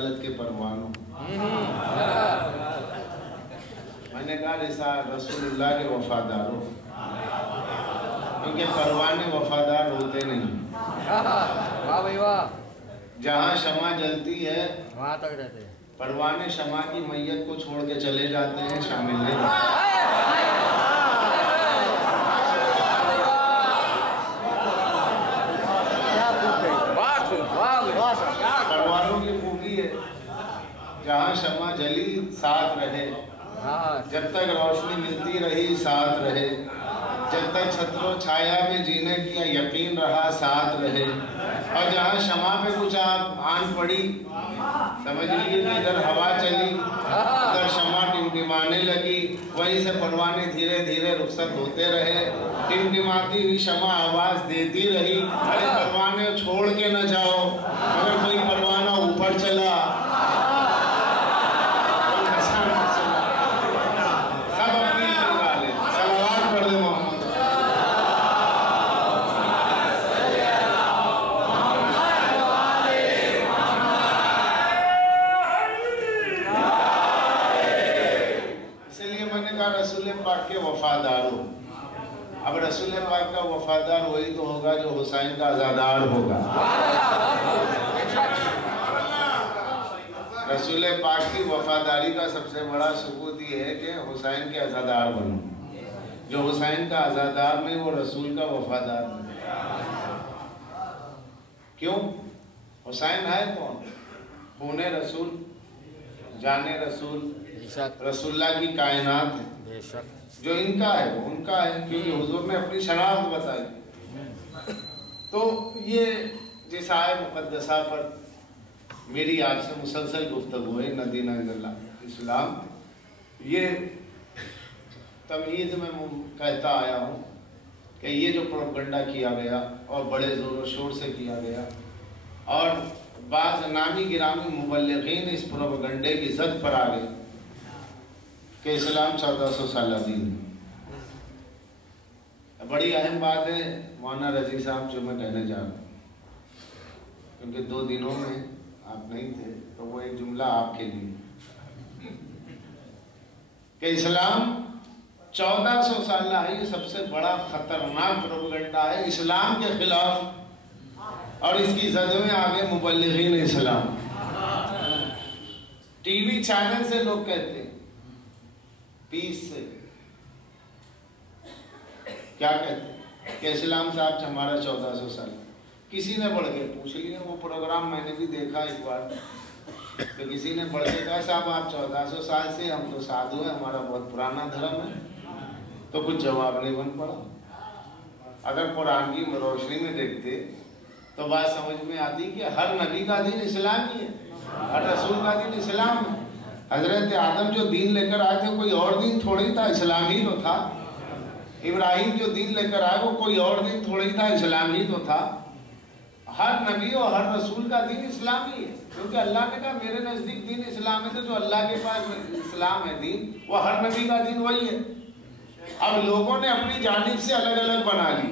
रिसालत के परवानों। मैंने कहा रसूलुल्लाह के वफादारों, क्योंकि परवाने वफादार होते नहीं। वाह भाई वाह। जहाँ शमा जलती है वहाँ तक रहते हैं। परवाने शमा की मैयत को छोड़ के चले जाते हैं, शामिल नहीं। परवानों की खूबी है, जहाँ शमा जली साथ रहे, जब तक रोशनी मिलती रही साथ रहे, जब तक छत्रो छाया में जीने की यकीन रहा साथ रहे। और जहाँ शमा पे कुछ आन पड़ी, समझ लीजिए कि इधर हवा चली, उधर शमा टिमटिमाने लगी, वहीं से परवाने धीरे धीरे रुखसत होते रहे। टिमटिमाती हुई शमा आवाज देती रही, अरे परवाने छोड़ के न जाओ। अगर कोई परवाना ऊपर चला, सब अपनी लगा ले। सलावत पढ़ दे मोहम्मद। रसूल पाक के वफादार हो। अब रसूल पाक का वफादार वही तो होगा जो हुसैन का आज़ादार होगा। रसूल पाक की वफादारी का सबसे बड़ा सबूत ये है कि हुसैन के आज़ादार बनो। जो हुसैन का आज़ादार नहीं, वो रसूल का वफादार नहीं। क्यों? हुसैन है कौन? खूने रसूल, जाने रसूल, रसूलुल्लाह की कायनात है। जो इनका है वो उनका है, क्योंकि हुजूर ने अपनी शनाख्त बताई। तो ये जिस आय मुक़द्दसा पर मेरी आपसे मुसलसल गुफ्तगू है, नदीना इस्लाम, ये तमहीद में कहता आया हूँ कि ये जो प्रोपगंडा किया गया और बड़े ज़ोर शोर से किया गया, और बाज़ नामी गिरामी मुबल्लिगीन इस प्रोपगंडे की ज़द पर आ गए कि इस्लाम 1400 साल दीन है। बड़ी अहम बात है मौलाना रज़ी साहब जो मैं कहने जा रहा हूँ, क्योंकि 2 दिनों में आप नहीं थे, तो वो एक जुमला आपके लिए कि इस्लाम 1400 साल है। ये सबसे बड़ा खतरनाक प्रोपगंडा है इस्लाम के खिलाफ, और इसकी जद में आ गए मुबल्लिगीन इस्लाम। टीवी चैनल से लोग कहते हैं, 20 से क्या कहते हैं कि इस्लाम साहब हमारा 1400 साल। किसी ने बढ़ के पूछ लिया, वो प्रोग्राम मैंने भी देखा एक बार, तो किसी ने बढ़ के कहा साहब आप 1400 साल से, हम तो साधु हैं, हमारा बहुत पुराना धर्म है। तो कुछ जवाब नहीं बन पड़ा। अगर कुरान की रोशनी में देखते तो बात समझ में आती कि हर नबी का दीन इस्लाम ही है, हर रसूल का दीन इस्लाम है। हजरत आदम जो दीन लेकर आए थे कोई और दीन थोड़ी था, इस्लाम ही तो था। इब्राहिम जो दीन लेकर आए वो कोई और दीन थोड़ी था, इस्लाम ही तो था। हर नबी और हर रसूल का दीन इस्लाम ही है, क्योंकि अल्लाह ने कहा मेरे नज़दीक दीन इस्लाम है। तो जो अल्लाह के पास इस्लाम है दीन, वो हर नबी का दीन वही है। अब लोगों ने अपनी जानिब से अलग अलग बना ली।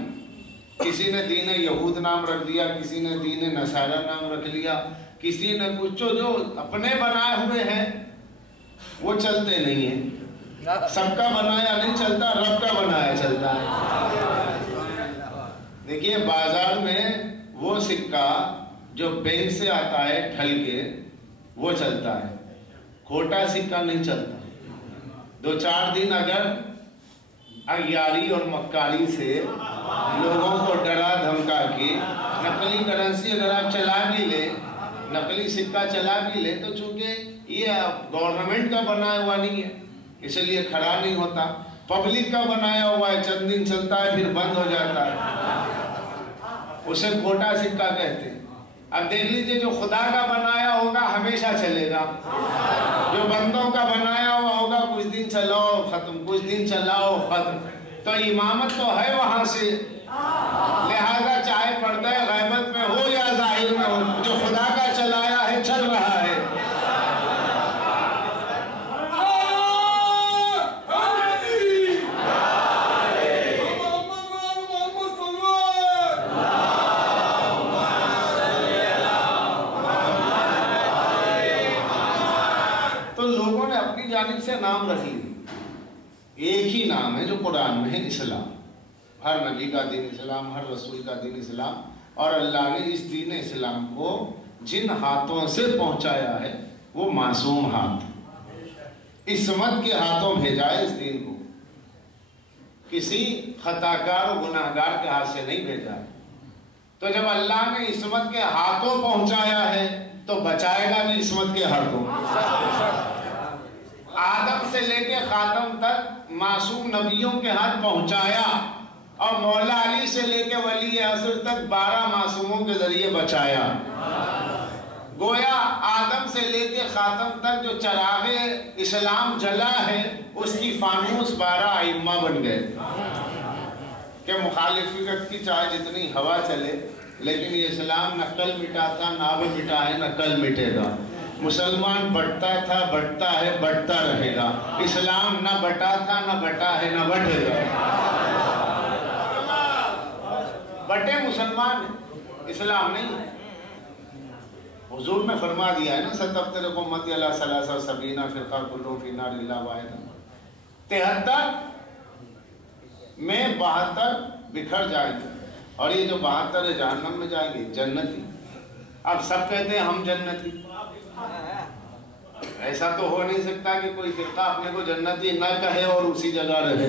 किसी ने दीन यहूद नाम रख दिया, किसी ने दीन नसारा नाम रख लिया, किसी ने कुछ जो अपने बनाए हुए हैं वो चलते नहीं है। सबका बनाया नहीं चलता, रब का बनाया चलता है। देखिए बाजार में वो सिक्का जो बैंक से आता है ठल के, वो चलता है, खोटा सिक्का नहीं चलता। 2-4 दिन अगर अय्यारी और मक्कारी से लोगों को डरा धमका के नकली करेंसी अगर आप चला भी ले, नकली सिक्का चला भी ले, तो चूंकि ये गवर्नमेंट का बनाया हुआ नहीं है इसलिए खड़ा नहीं होता, पब्लिक का बनाया हुआ है, चंद दिन चलता है फिर बंद हो जाता है, उसे खोटा सिक्का कहते हैं। अब देख लीजिए जो खुदा का बनाया होगा हमेशा चलेगा, जो बंदों का बनाया हुआ होगा कुछ दिन चलाओ खत्म, कुछ दिन चलाओ खत्म। तो इमामत तो है वहां से, लिहाजा चाहे पर्दा गैबत में हो या जाहिर में हो, जो खुदा का चलाया है चल रहा है। के नाम रख लिए, एक ही नाम है जो कुरान में है, इस्लाम। हर नबी का दीन इस्लाम, हर रसूल का दीन इस्लाम, और अल्लाह ने इस दीन इस्लाम को जिन हाथों से पहुंचाया है वो मासूम हाथ, इस्मत के हाथों भेजा है इस दीन को, किसी खताकार और गुनाहगार के हाथ से नहीं भेजा। तो जब अल्लाह ने इस्मत के हाथों पहुंचाया है तो बचाएगा भी इस्मत के हाथों। आदम से लेके खातम तक मासूम नबियों के हाथ पहुंचाया, और मौला अली से लेके वली असर तक 12 मासूमों के जरिए बचाया। गोया आदम से लेके खातम तक जो चरागे इस्लाम जला है उसकी फानूस 12 आइम्मा बन गए कि मुखालिफियत की चाहे जितनी हवा चले, लेकिन ये इस्लाम न कल मिटा था, ना अब मिटा है, न कल मिटेगा। मुसलमान बढ़ता था, बढ़ता है, बढ़ता रहेगा। इस्लाम न बटा था, न बटा है, न बढ़ेगा। बटे मुसलमान, इस्लाम नहीं। हुजूर ने फरमा दिया है ना, सतफ्तर को मत अला सलासा सबीना फिरका कुल्लू फी नार इल्ला वाहिदा। 73 में 72 बिखर जाएंगे, और ये जो 72 है जहन्नम में जाएंगे, जन्नती। अब सब कहते हैं हम जन्नती, ऐसा तो हो नहीं सकता कि कोई फिरका अपने को जन्नती न कहे और उसी जगह रहे।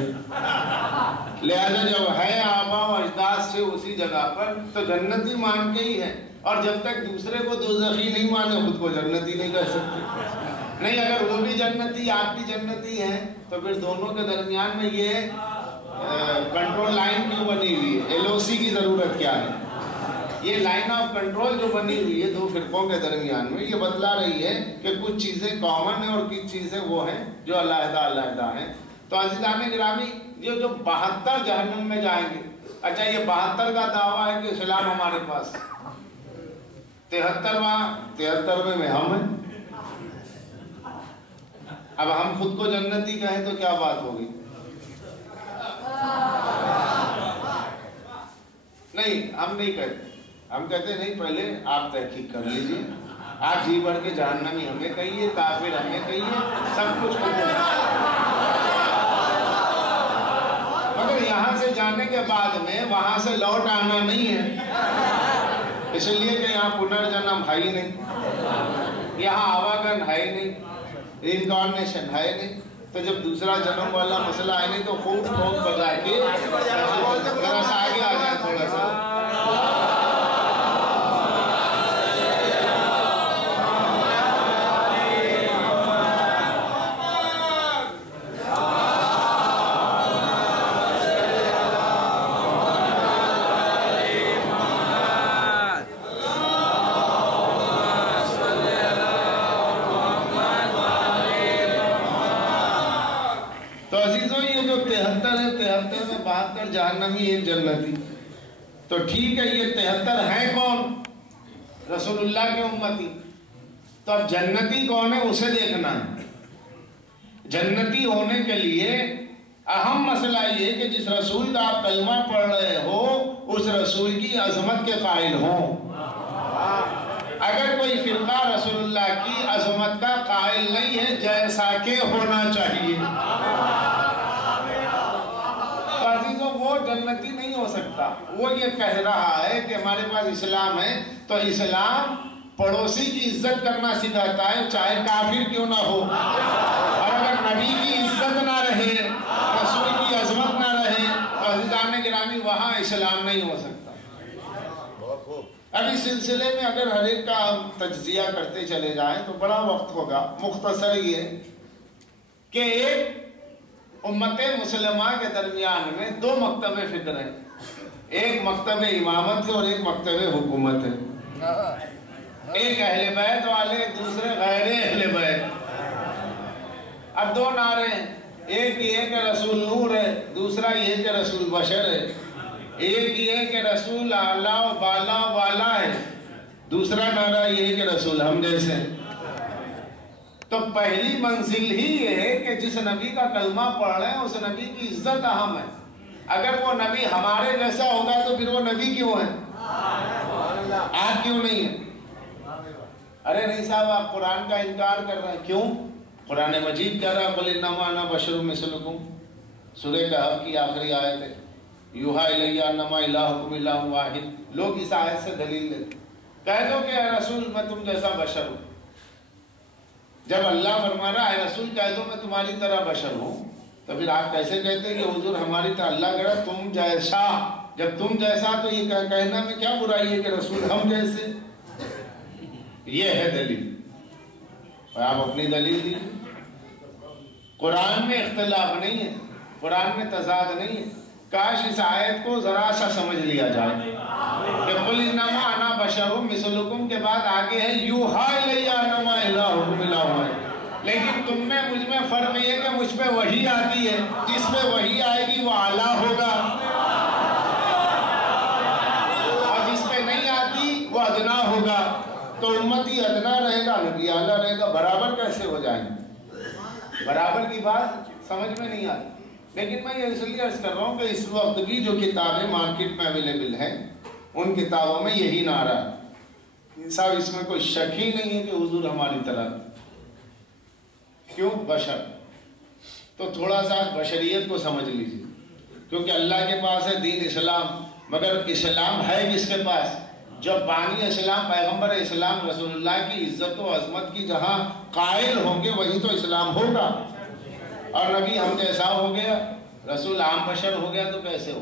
लिहाजा जब है आबा और अजदाद से उसी जगह पर तो जन्नती मान के ही है, और जब तक दूसरे को दोज़खी नहीं माने खुद को जन्नती नहीं कह सकते। नहीं, अगर वो भी जन्नती आप भी जन्नती हैं तो फिर दोनों के दरमियान में ये कंट्रोल लाइन क्यों बनी हुई है? LOC की जरूरत क्या है? ये लाइन ऑफ कंट्रोल जो बनी हुई है दो फिरकों के दरमियान में, ये बतला रही है कि कुछ चीजें कॉमन है और कुछ चीजें वो हैं जो अलग-अलग हैं। तो अज़ीज़ान गिरामी, ये जो 72 जहन्नम में जाएंगे, अच्छा ये 72 का दावा है कि इस्लाम हमारे पास, 73वें में हम हैं। अब हम खुद को जन्नती कहें तो क्या बात होगी? नहीं, हम नहीं कहते। हम कहते नहीं, पहले आप तहकीक कर लीजिए, आप जी भर के जहन्नमी हमें कहिए, काफिर हमें कहिए, सब कुछ कहिए, मगर यहाँ से जाने के बाद में वहां से लौट आना नहीं है, इसलिए कि यहाँ पुनर्जन्म है ही नहीं, यहाँ आवागमन है ही नहीं, रिइंकार्नेशन है नहीं। तो जब दूसरा जन्म वाला मसला है नहीं तो खूब ठोक बजा के जरा सा आगे आ जाए थोड़ा सा। जहन्नमी एक जन्नती, तो ठीक है, ये 73 है कौन? रसूलुल्लाह के उम्मती। तो अब जन्नती कौन है उसे देखना है। जन्नती होने के लिए अहम मसला ये कि जिस रसूल का आप कलमा पढ़ रहे हो उस रसूल की अजमत के कायल हो। अगर कोई फिरका रसूलुल्लाह की अजमत का कायल नहीं है, जैसा के होना चाहिए, वो जन्नती नहीं हो सकता। वो ये कह रहा है कि हमारे पास इस्लाम है, तो इस्लाम पड़ोसी की इज्जत करना सिखाता है, चाहे काफिर क्यों ना हो। और अगर नबी की इज्जत ना रहे, रसूल की अजमत ना रहे, तो अज़ीज़ान गिरामी वहाँ इस्लाम नहीं हो सकता। अब इस सिलसिले में अगर हर एक का हम तज्जिया करते चले जाएं तो बड़ा वक्त होगा। मुख्तसर ये कि एक उम्मत मुसलमा के दरमियान में दो मकतबे फिक्र हैं, एक मकतब इमामत है और एक मकतब हुकूमत है। एक अहले बैत वाले, दूसरे गैर अहले बैत। अब दो नारे हैं, एक ये कि रसूल नूर है, दूसरा ये कि रसूल बशर है। एक ये कि रसूल आला बाला वाला है, दूसरा नारा ये कि रसूल हम जैसे हैं। तो पहली मंजिल ही ये है कि जिस नबी का कलमा पढ़ रहे हैं उस नबी की इज्जत अहम है। अगर वो नबी हमारे जैसा होगा तो फिर वो नबी क्यों है? आप क्यों नहीं है? अरे नहीं साहब, आप कुरान का इनकार कर रहे हैं, क्यों? कुरान मजीद कह रहा कुल इन्नमा अना बशरुम मिसलुकुम, सूरह कहफ की आखिरी आयत है, युहा इलैया अन्नमा इलाहुकुम इलाहुन वाहिद। लोग इस आयत से दलील लेते, कह दो कि रसूल मैं तुम जैसा बशर हूँ। जब अल्लाह फरमा रहा है रसूल कह दो मैं तुम्हारी तरह बशर हूँ, तो फिर आप कैसे कहते हैं कि हुजूर हमारी तरह? अल्लाह कह रहा तुम जैसा, जब तुम जैसा तो ये कहना में क्या बुराई है कि रसूल हम जैसे? ये है दलील, और आप अपनी दलील दीजिए। कुरान में इख्तिलाफ नहीं है, कुरान में तजाद नहीं है। काश इस आयत को जरा सा समझ लिया जाए कि कुल इन्नमा अना बशरुम मिसलुकुम के बाद आगे है युहा इलैया अन्नमा इलाहुकुम इलाहुन वाहिद। लेकिन तुम में मुझ में फर्क ये है कि मुझ पे वही आती है, जिस पे वही आएगी वो आला होगा, और जिस पे नहीं आती वो अदना होगा। तो उम्मती अदना रहेगा, नबी आला रहेगा, बराबर कैसे हो जाएंगे? बराबर की बात समझ में नहीं आती। लेकिन मैं ये इसलिए अर्ज कर रहा हूँ कि इस वक्त भी जो किताबें मार्केट में अवेलेबल हैं उन किताबों में यही नारा है साहब, इसमें कोई शक ही नहीं है कि हुजूर हमारी तरह। क्यों? बशर। तो थोड़ा सा बशरियत को समझ लीजिए, क्योंकि अल्लाह के पास है दीन इस्लाम, मगर इस्लाम है किसके पास? जब बानी इस्लाम पैगंबर इस्लाम रसूलुल्लाह की इज्जत व अजमत की जहाँ कायल होंगे वही तो इस्लाम होगा। और नबी हम जैसा हो गया, रसूल आम बशर हो गया, तो कैसे हो?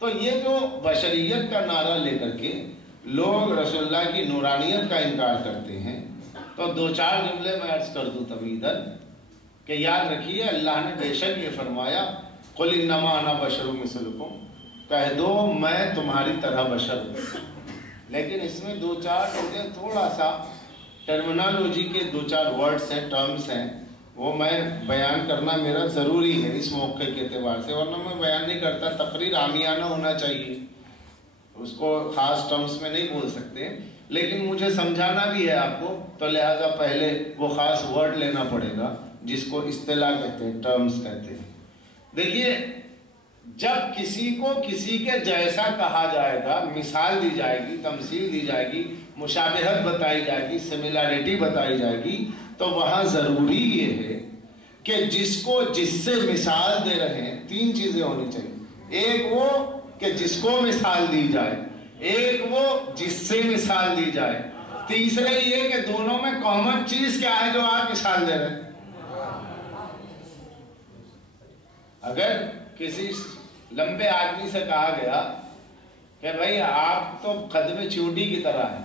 तो ये जो बशरियत का नारा लेकर के लोग रसूलुल्लाह की नूरानियत का इनकार करते हैं, तो दो चार जुमले मैं अर्ज कर दूं तमीदन कि याद रखिए अल्लाह ने बेशक ये फरमाया कुल इन्नमा अना बशरुम मिसलुकुम, कह दो मैं तुम्हारी तरह बशर हूँ। लेकिन इसमें दो चार मुझे थोड़ा सा टर्मिनोलॉजी के दो चार वर्ड्स हैं, टर्म्स हैं, वो मैं बयान करना मेरा ज़रूरी है इस मौके के एतबार से, वरना मैं बयान नहीं करता। तकरीर आमियाना होना चाहिए, उसको ख़ास टर्म्स में नहीं बोल सकते, लेकिन मुझे समझाना भी है आपको, तो लिहाजा पहले वो ख़ास वर्ड लेना पड़ेगा जिसको इस्तिलाह कहते हैं, टर्म्स कहते हैं। देखिए, जब किसी को किसी के जैसा कहा जाएगा, मिसाल दी जाएगी, तमसील दी जाएगी, मुशाबहत बताई जाएगी, सिमिलैरिटी बताई जाएगी, तो वहाँ ज़रूरी ये है कि जिसको जिससे मिसाल दे रहे हैं तीन चीज़ें होनी चाहिए। एक वो कि जिसको मिसाल दी जाए, एक वो जिससे मिसाल दी जाए, तीसरे ये कि दोनों में कॉमन चीज़ क्या है जो आप मिसाल दे रहे हैं। अगर किसी लंबे आदमी से कहा गया कि भाई आप तो कद में चींटी की तरह है,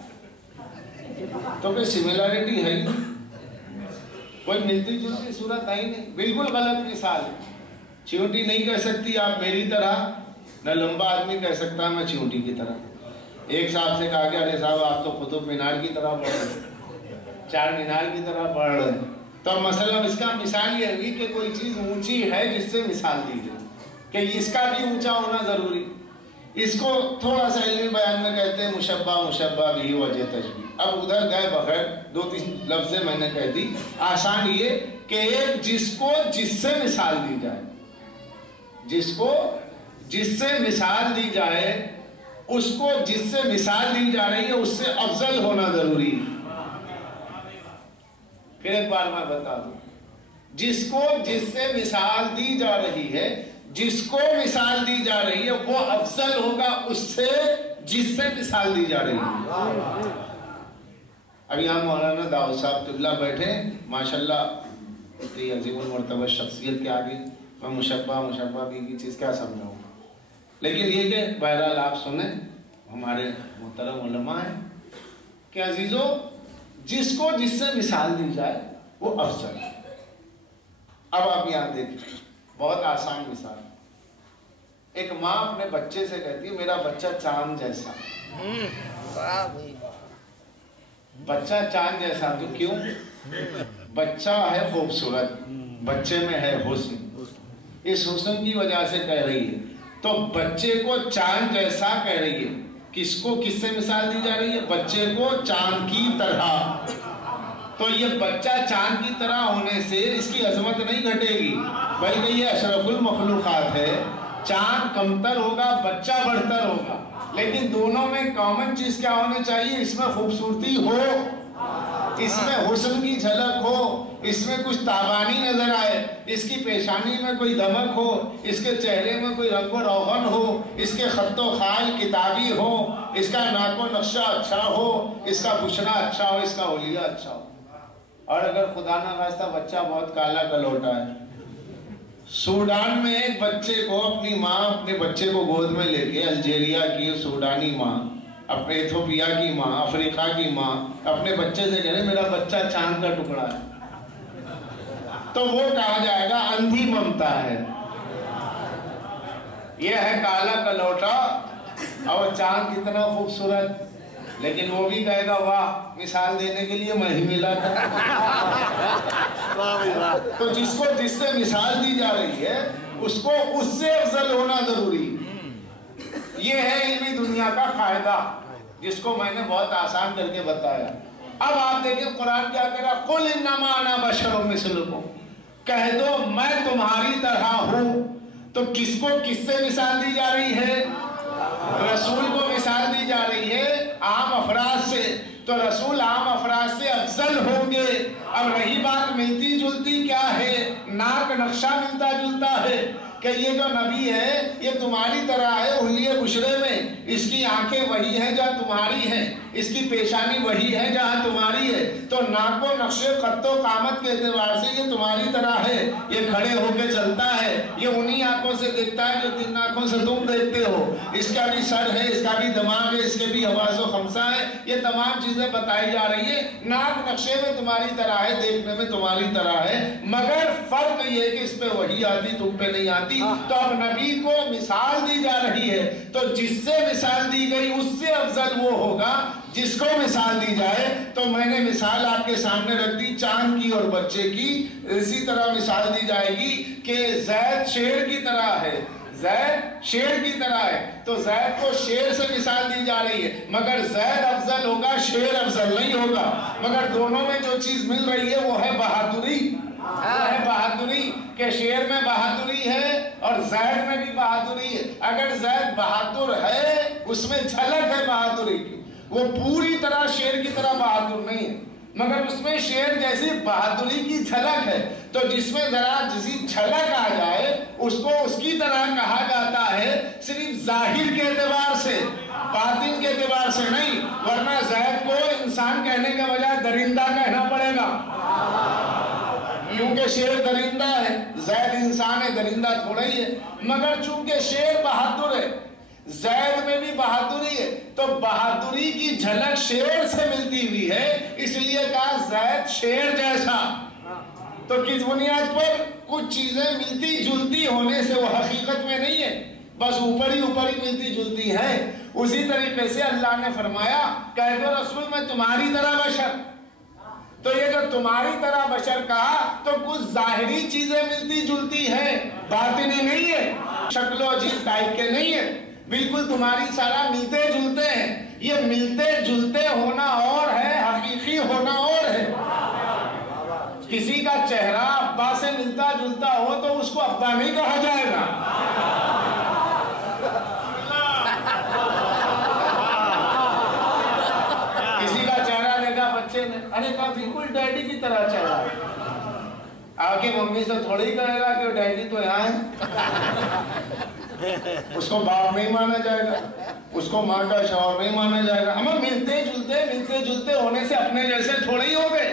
तो कोई सिमिलैरिटी है ही, कोई मिलती जुलती सूरत है ही नहीं, बिल्कुल गलत मिसाल है। चींटी नहीं कह सकती आप मेरी तरह, न लंबा आदमी कह सकता मैं चींटी की तरह। एक साहब से कहा गया अरे साहब आप तो कुतुब मीनार की तरह बढ़ रहे, चार मीनार की तरह बढ़ रहे, तो मसला इसका मिसाल ये हुई कि कोई चीज़ ऊंची है जिससे मिसाल दी जाए कि इसका भी ऊंचा होना जरूरी। इसको थोड़ा सा इल्मी बयान में कहते हैं मुशब्बा, मुशब्बा भी वजह तशबीह। अब उधर गए बगैर दो तीन लफ्ज़ें मैंने कह दी। आसान ये कि एक जिसको जिससे मिसाल दी जाए, जिसको जिससे मिसाल दी जाए, उसको जिससे मिसाल दी जा रही है उससे अफजल होना जरूरी है। फिर एक बार मैं बता दूं, जिसको जिससे मिसाल दी जा रही है, जिसको मिसाल दी जा रही है वो अफजल होगा उससे जिससे मिसाल दी जा रही है। अब यहाँ मौलाना दाऊद साहब किबला बैठे माशाल्लाह, इतनी अजीमुल मर्तबा शख्सियत के आगे मैं मुशब्बा मुशब्बा भी की चीज़ क्या समझाऊँ। लेकिन ये कि बहरहाल आप सुने, हमारे मोहतरम उलमा हैं कि अजीज़ों जिसको जिससे मिसाल दी जाए वो अफजल है। अब आप यहाँ देखिए, बहुत आसान मिसाल। एक माँ अपने बच्चे से कहती है मेरा बच्चा चांद जैसा। बच्चा चांद जैसा तो क्यों? बच्चा है खूबसूरत, बच्चे में है हुस्न, इस हुस्न की वजह से कह रही है। तो बच्चे को चांद जैसा कह रही है, किसको किससे मिसाल दी जा रही है? बच्चे को चांद की तरह। तो ये बच्चा चांद की तरह होने से इसकी अजमत नहीं घटेगी, बल्कि ये अशरफुल मखलूकात है। चांद कमतर होगा, बच्चा बढ़तर होगा, लेकिन दोनों में कॉमन चीज क्या होनी चाहिए? इसमें खूबसूरती हो। इसमें हुस्न की झलक हो, इसमें कुछ ताबानी नजर आए, इसकी पेशानी में कोई दमक हो, इसके चेहरे में कोई रंगो रोगन हो, इसके खत्तो खाल किताबी हो, इसका नाको नक्शा अच्छा हो, इसका बुशरा अच्छा हो, इसका ओलिया अच्छा हो। और अगर खुदा ना खास्ता बच्चा बहुत काला कलोटा है, सूडान में एक बच्चे को अपनी माँ अपने बच्चे को गोद में लेके, अल्जीरिया की सूडानी माँ, अपने इथोपिया की माँ, अफ्रीका की माँ अपने बच्चे से कह रहे मेरा बच्चा चांद का टुकड़ा है, तो वो कहा जाएगा अंधी ममता है। ये है काला कलौटा और चांद कितना खूबसूरत, लेकिन वो भी कहेगा वाह, मिसाल देने के लिए मैं ही मिला था। तो जिसको जिससे मिसाल दी जा रही है उसको उससे अफजल होना जरूरी। ये है इल्मी दुनिया का कायदा, जिसको मैंने बहुत आसान करके बताया। अब आप देखिए कुरान क्या कह रहा, कुल इन्नमा अना बशरुम मिस्लुकुम, कह दो मैं तुम्हारी तरह हूं। तो किसको किससे मिसाल दी जा रही है? रसूल को मिसाल दी जा रही है आम अफराद से, तो रसूल आम अफराद से अफजल होंगे। अब रही बात मिलती जुलती, क्या है? नाक नक्शा मिलता जुलता है कि ये जो नबी है ये तुम्हारी तरह है उंगलिये बुशरे में, इसकी आंखें वही हैं जहाँ तुम्हारी हैं, इसकी पेशानी वही है जहाँ तुम्हारी है, तो नाको नक्शे खत्तो कामत के एतबार से ये तुम्हारी तरह है, ये खड़े होके चलता है, ये उन्हीं आंखों से देखता है जो जिन आंखों से तुम देखते हो, इसका भी सर है, इसका भी दिमाग है, इसके भी हवासो खमसा है, ये तमाम चीजें बताई जा रही है। नाक नक्शे में तुम्हारी तरह है, देखने में तुम्हारी तरह है, मगर फर्क ये कि इस पे वही आती तुम पे नहीं आती। तो अब नबी को मिसाल दी जा रही है, तो जिससे मिसाल दी गई उससे अफजल वो होगा जिसको मिसाल दी जाए। तो मैंने मिसाल आपके सामने रख दी चांद की और बच्चे की। इसी तरह मिसाल दी जाएगी कि जैद शेर की तरह है, जैद शेर की तरह है, तो जैद को शेर से मिसाल दी जा रही है, मगर जैद अफजल होगा, शेर अफजल नहीं होगा। मगर दोनों में जो चीज मिल रही है वो है बहादुरी, है बहादुरी के शेर में बहादुरी है और जैद में भी बहादुरी है। अगर जैद बहादुर है, उसमें झलक है बहादुरी की, वो पूरी तरह शेर की तरह बहादुर नहीं है, मगर उसमें शेर जैसी बहादुरी की झलक है। तो जिसमें जरा जिसी झलक आ जाए उसको उसकी तरह कहा जाता है, सिर्फ जाहिर के एतबार से, बातिन के एतबार से नहीं, वरना जैद को इंसान कहने के बजाय दरिंदा कहना पड़ेगा, क्योंकि शेर दरिंदा है, जैद इंसान है, दरिंदा थोड़ा ही है। मगर चूंकि शेर बहादुर है, जैद में भी बहादुरी है, तो बहादुरी की झलक शेर से मिलती हुई है, इसलिए कहा जैद शेर जैसा। तो किस बुनियाद पर? कुछ चीजें मिलती जुलती होने से वो हकीकत में नहीं है, बस ऊपर ही मिलती जुलती है। उसी तरीके से अल्लाह ने फरमाया, कह दो रसूल मैं तुम्हारी तरह बशर। तो ये जो तुम्हारी तरह बशर कहा, तो कुछ जाहिरी चीजें मिलती जुलती है, बातिनी नहीं है, शक्लो अजीब टाइप के नहीं है, बिल्कुल तुम्हारी सारा मिलते जुलते हैं। ये मिलते जुलते होना और है, हकीकी होना और है। किसी का चेहरा अब्बा से मिलता जुलता हो तो उसको अब्बा नहीं कहा जाएगा, किसी का चेहरा देखा बच्चे ने, अरे कहा बिल्कुल डैडी की तरह चेहरा, आके मम्मी से थोड़ी कहेगा कि डैडी तो यहाँ है, उसको बाप नहीं माना जाएगा, उसको माँ का शौहर नहीं माना जाएगा। हम मिलते जुलते होने से अपने जैसे थोड़े ही हो गए।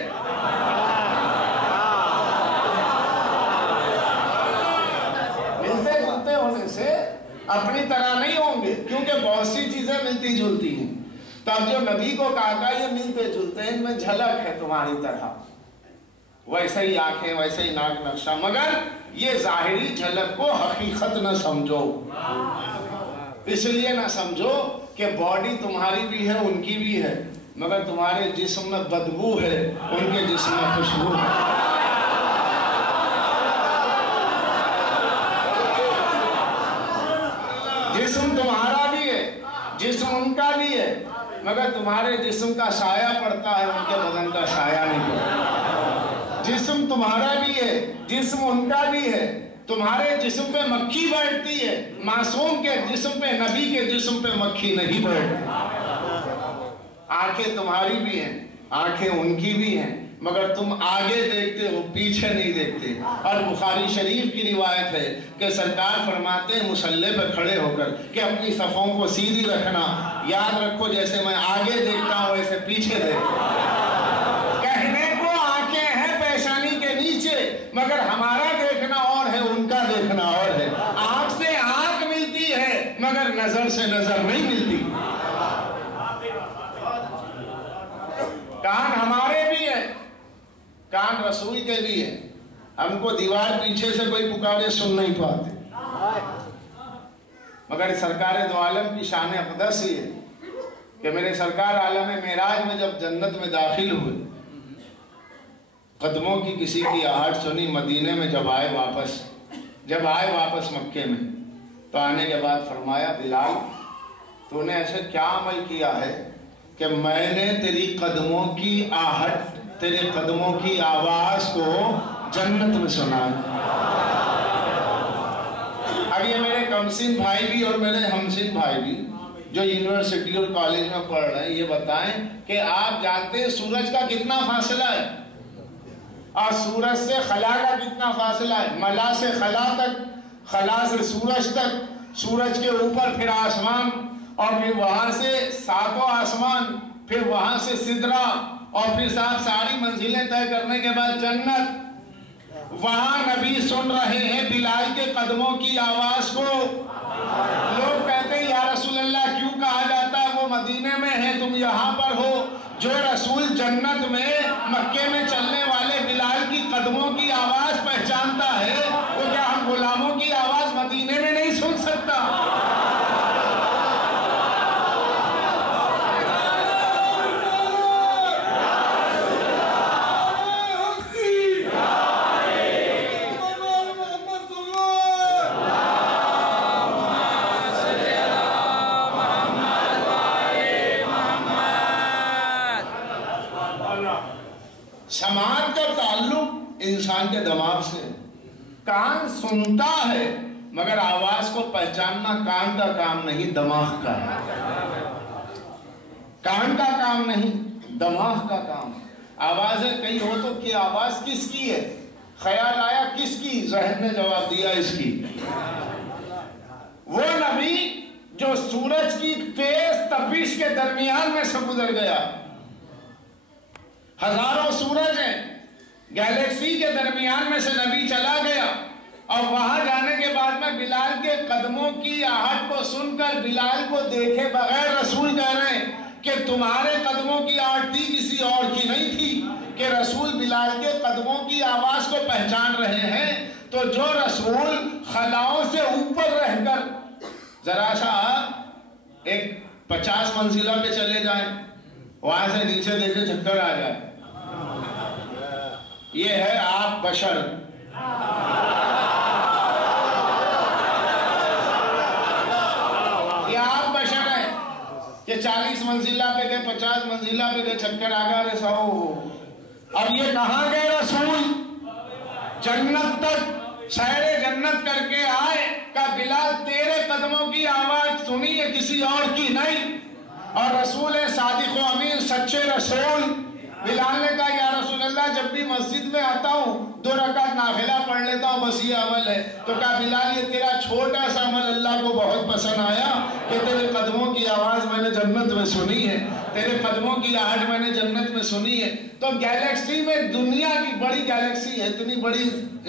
मिलते जुलते होने से अपनी तरह नहीं होंगे, क्योंकि बहुत सी चीजें मिलती जुलती हैं। तब जो नबी को कहा था ये मिलते जुलते, इनमें झलक है तुम्हारी तरह, वैसे ही आंखें, वैसे ही नाक नक्शा, मगर ये जाहिरी झलक को हकीकत न समझो। इसलिए ना समझो कि बॉडी तुम्हारी भी है, उनकी भी है, मगर तुम्हारे जिस्म में बदबू है, उनके जिस्म में खुशबू है। जिस्म तुम्हारा भी है, जिस्म उनका भी है, मगर तुम्हारे जिस्म का साया पड़ता है, उनके बदन का साया नहीं पड़ता। जिस्म तुम्हारा भी है, जिस्म उनका भी है, तुम्हारे जिस्म पे मक्खी बैठती है, मासूम के जिस्म पे, नबी के जिस्म पे मक्खी नहीं बैठती। आंखें तुम्हारी भी हैं, आंखें उनकी भी हैं, मगर तुम आगे देखते हो, पीछे नहीं देखते। और बुखारी शरीफ की रिवायत है कि सरकार फरमाते हैं मुसल्ले पर खड़े होकर कि अपनी सफ़ों को सीधी रखना, याद रखो जैसे मैं आगे देखता हूँ वैसे पीछे देखता हूँ। कहने को आंखें हैं पेशानी के नीचे, मगर हमारा देखना और है, उनका देखना और है। आंख से आंख मिलती है मगर नजर से नजर नहीं मिलती। कान हमारे भी है, कान रसूल के भी है। हमको दीवार पीछे से कोई पुकारे सुन नहीं पाते, मगर सरकार दो आलम की शान अक़दस ही है कि मेरे सरकार आलम मेराज में जब जन्नत में दाखिल हुए, कदमों की किसी की आहट सुनी। मदीने में जब आए वापस मक्के में, तो आने के बाद फरमाया बिलाल तूने ऐसे क्या अमल किया है कि मैंने तेरी कदमों की आहट, तेरे कदमों की आवाज को जन्नत में सुना। अब ये मेरे कमसिन भाई भी और मेरे हमसिन भाई भी जो यूनिवर्सिटी और कॉलेज में पढ़ रहे हैं, ये बताएं कि आप जानते हैं सूरज का कितना फासला है और सूरज से खला का कितना फासला है? मला से खला तक, खला से सूरज तक, सूरज के ऊपर फिर आसमान, और फिर वहां से सातों आसमान, फिर वहां से सिदरा, और फिर सारी मंजिलें तय करने के बाद जन्नत। वहां नबी सुन रहे हैं बिलाल के कदमों की आवाज को। लोग कहते हैं या रसूल अल्लाह क्यों कहा जाता है वो मदीने में है, तुम यहाँ पर हो। जो रसूल जन्नत में मक्के में चलने वाले बिलाल की कदमों की आवाज पहचानता है, वो क्या हम गुलामों की आवाज मदीने में नहीं सुन सकता? समाज का ताल्लुक इंसान के दिमाग से। कान सुनता है मगर आवाज को पहचानना कान का काम नहीं, दिमाग का है। कान का काम नहीं, दिमाग का काम। आवाजें कई हो तो कि आवाज किसकी है, ख्याल आया किसकी, ज़हन ने जवाब दिया इसकी। वो नबी जो सूरज की तेज तपिश के दरमियान में से गुजर गया, हजारों सूरज हैं, गैलेक्सी के दरमियान में से नबी चला गया, और वहां जाने के बाद में बिलाल के कदमों की आहट को सुनकर बिलाल को देखे बगैर रसूल कह रहे हैं कि तुम्हारे कदमों की आहट थी, किसी और की नहीं थी, कि रसूल बिलाल के कदमों की आवाज को पहचान रहे हैं। तो जो रसूल खलाओं से ऊपर रहकर जरा सा एक 50 मंजिला पे चले जाएं, वहां से नीचे देखे चक्कर आ जाए, ये है आप बशर। ये आप बशर है कि 40 मंजिला पे गए, 50 मंजिला पे गए, चक्कर आ गए ऐसा हो। अब ये कहां गए रसूल? जन्नत तक सैरे जन्नत करके आए। का बिलाल तेरे कदमों की आवाज सुनी है, किसी और की नहीं। और रसूल है सादिक व अमीन, सच्चे रसूल। बिलाल ने कहा या रसूल अल्लाह जब भी मस्जिद में आता हूँ 2 रकात नाफिला पढ़ लेता हूँ, बस ये अमल है। तो कहा बिलाल ये तेरा छोटा सा अमल अल्लाह को बहुत पसंद आया कि तेरे कदमों की आवाज मैंने जन्नत में सुनी है, तेरे कदमों की आहट मैंने जन्नत में सुनी है। तो गैलेक्सी में, दुनिया की बड़ी गैलेक्सी है, इतनी बड़ी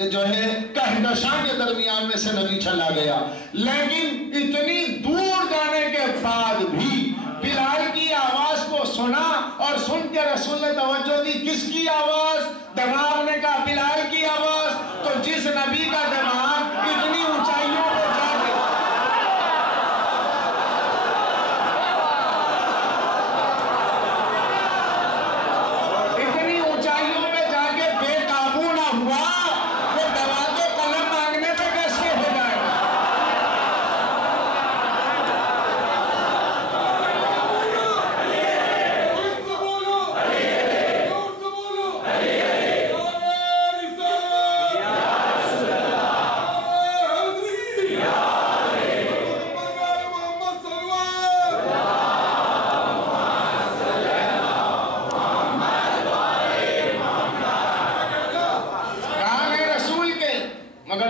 जो है कहकशां के दरमियान में से नबी चला गया, लेकिन इतनी दूर जाने के बाद भी बिलाल की आवाज को सुना, और सुन के रसूल ने तवज्जो दी, किसकी आवाज? दिमाग ने कहा बिलाल की आवाज। तो जिस नबी का दिमाग इतनी ऊंचाइयों पर जाके, इतनी ऊंचाइयों पे जाके बेकाबू ना हुआ, वो दवा के कलम मांगने पे कैसे हो जाएगा?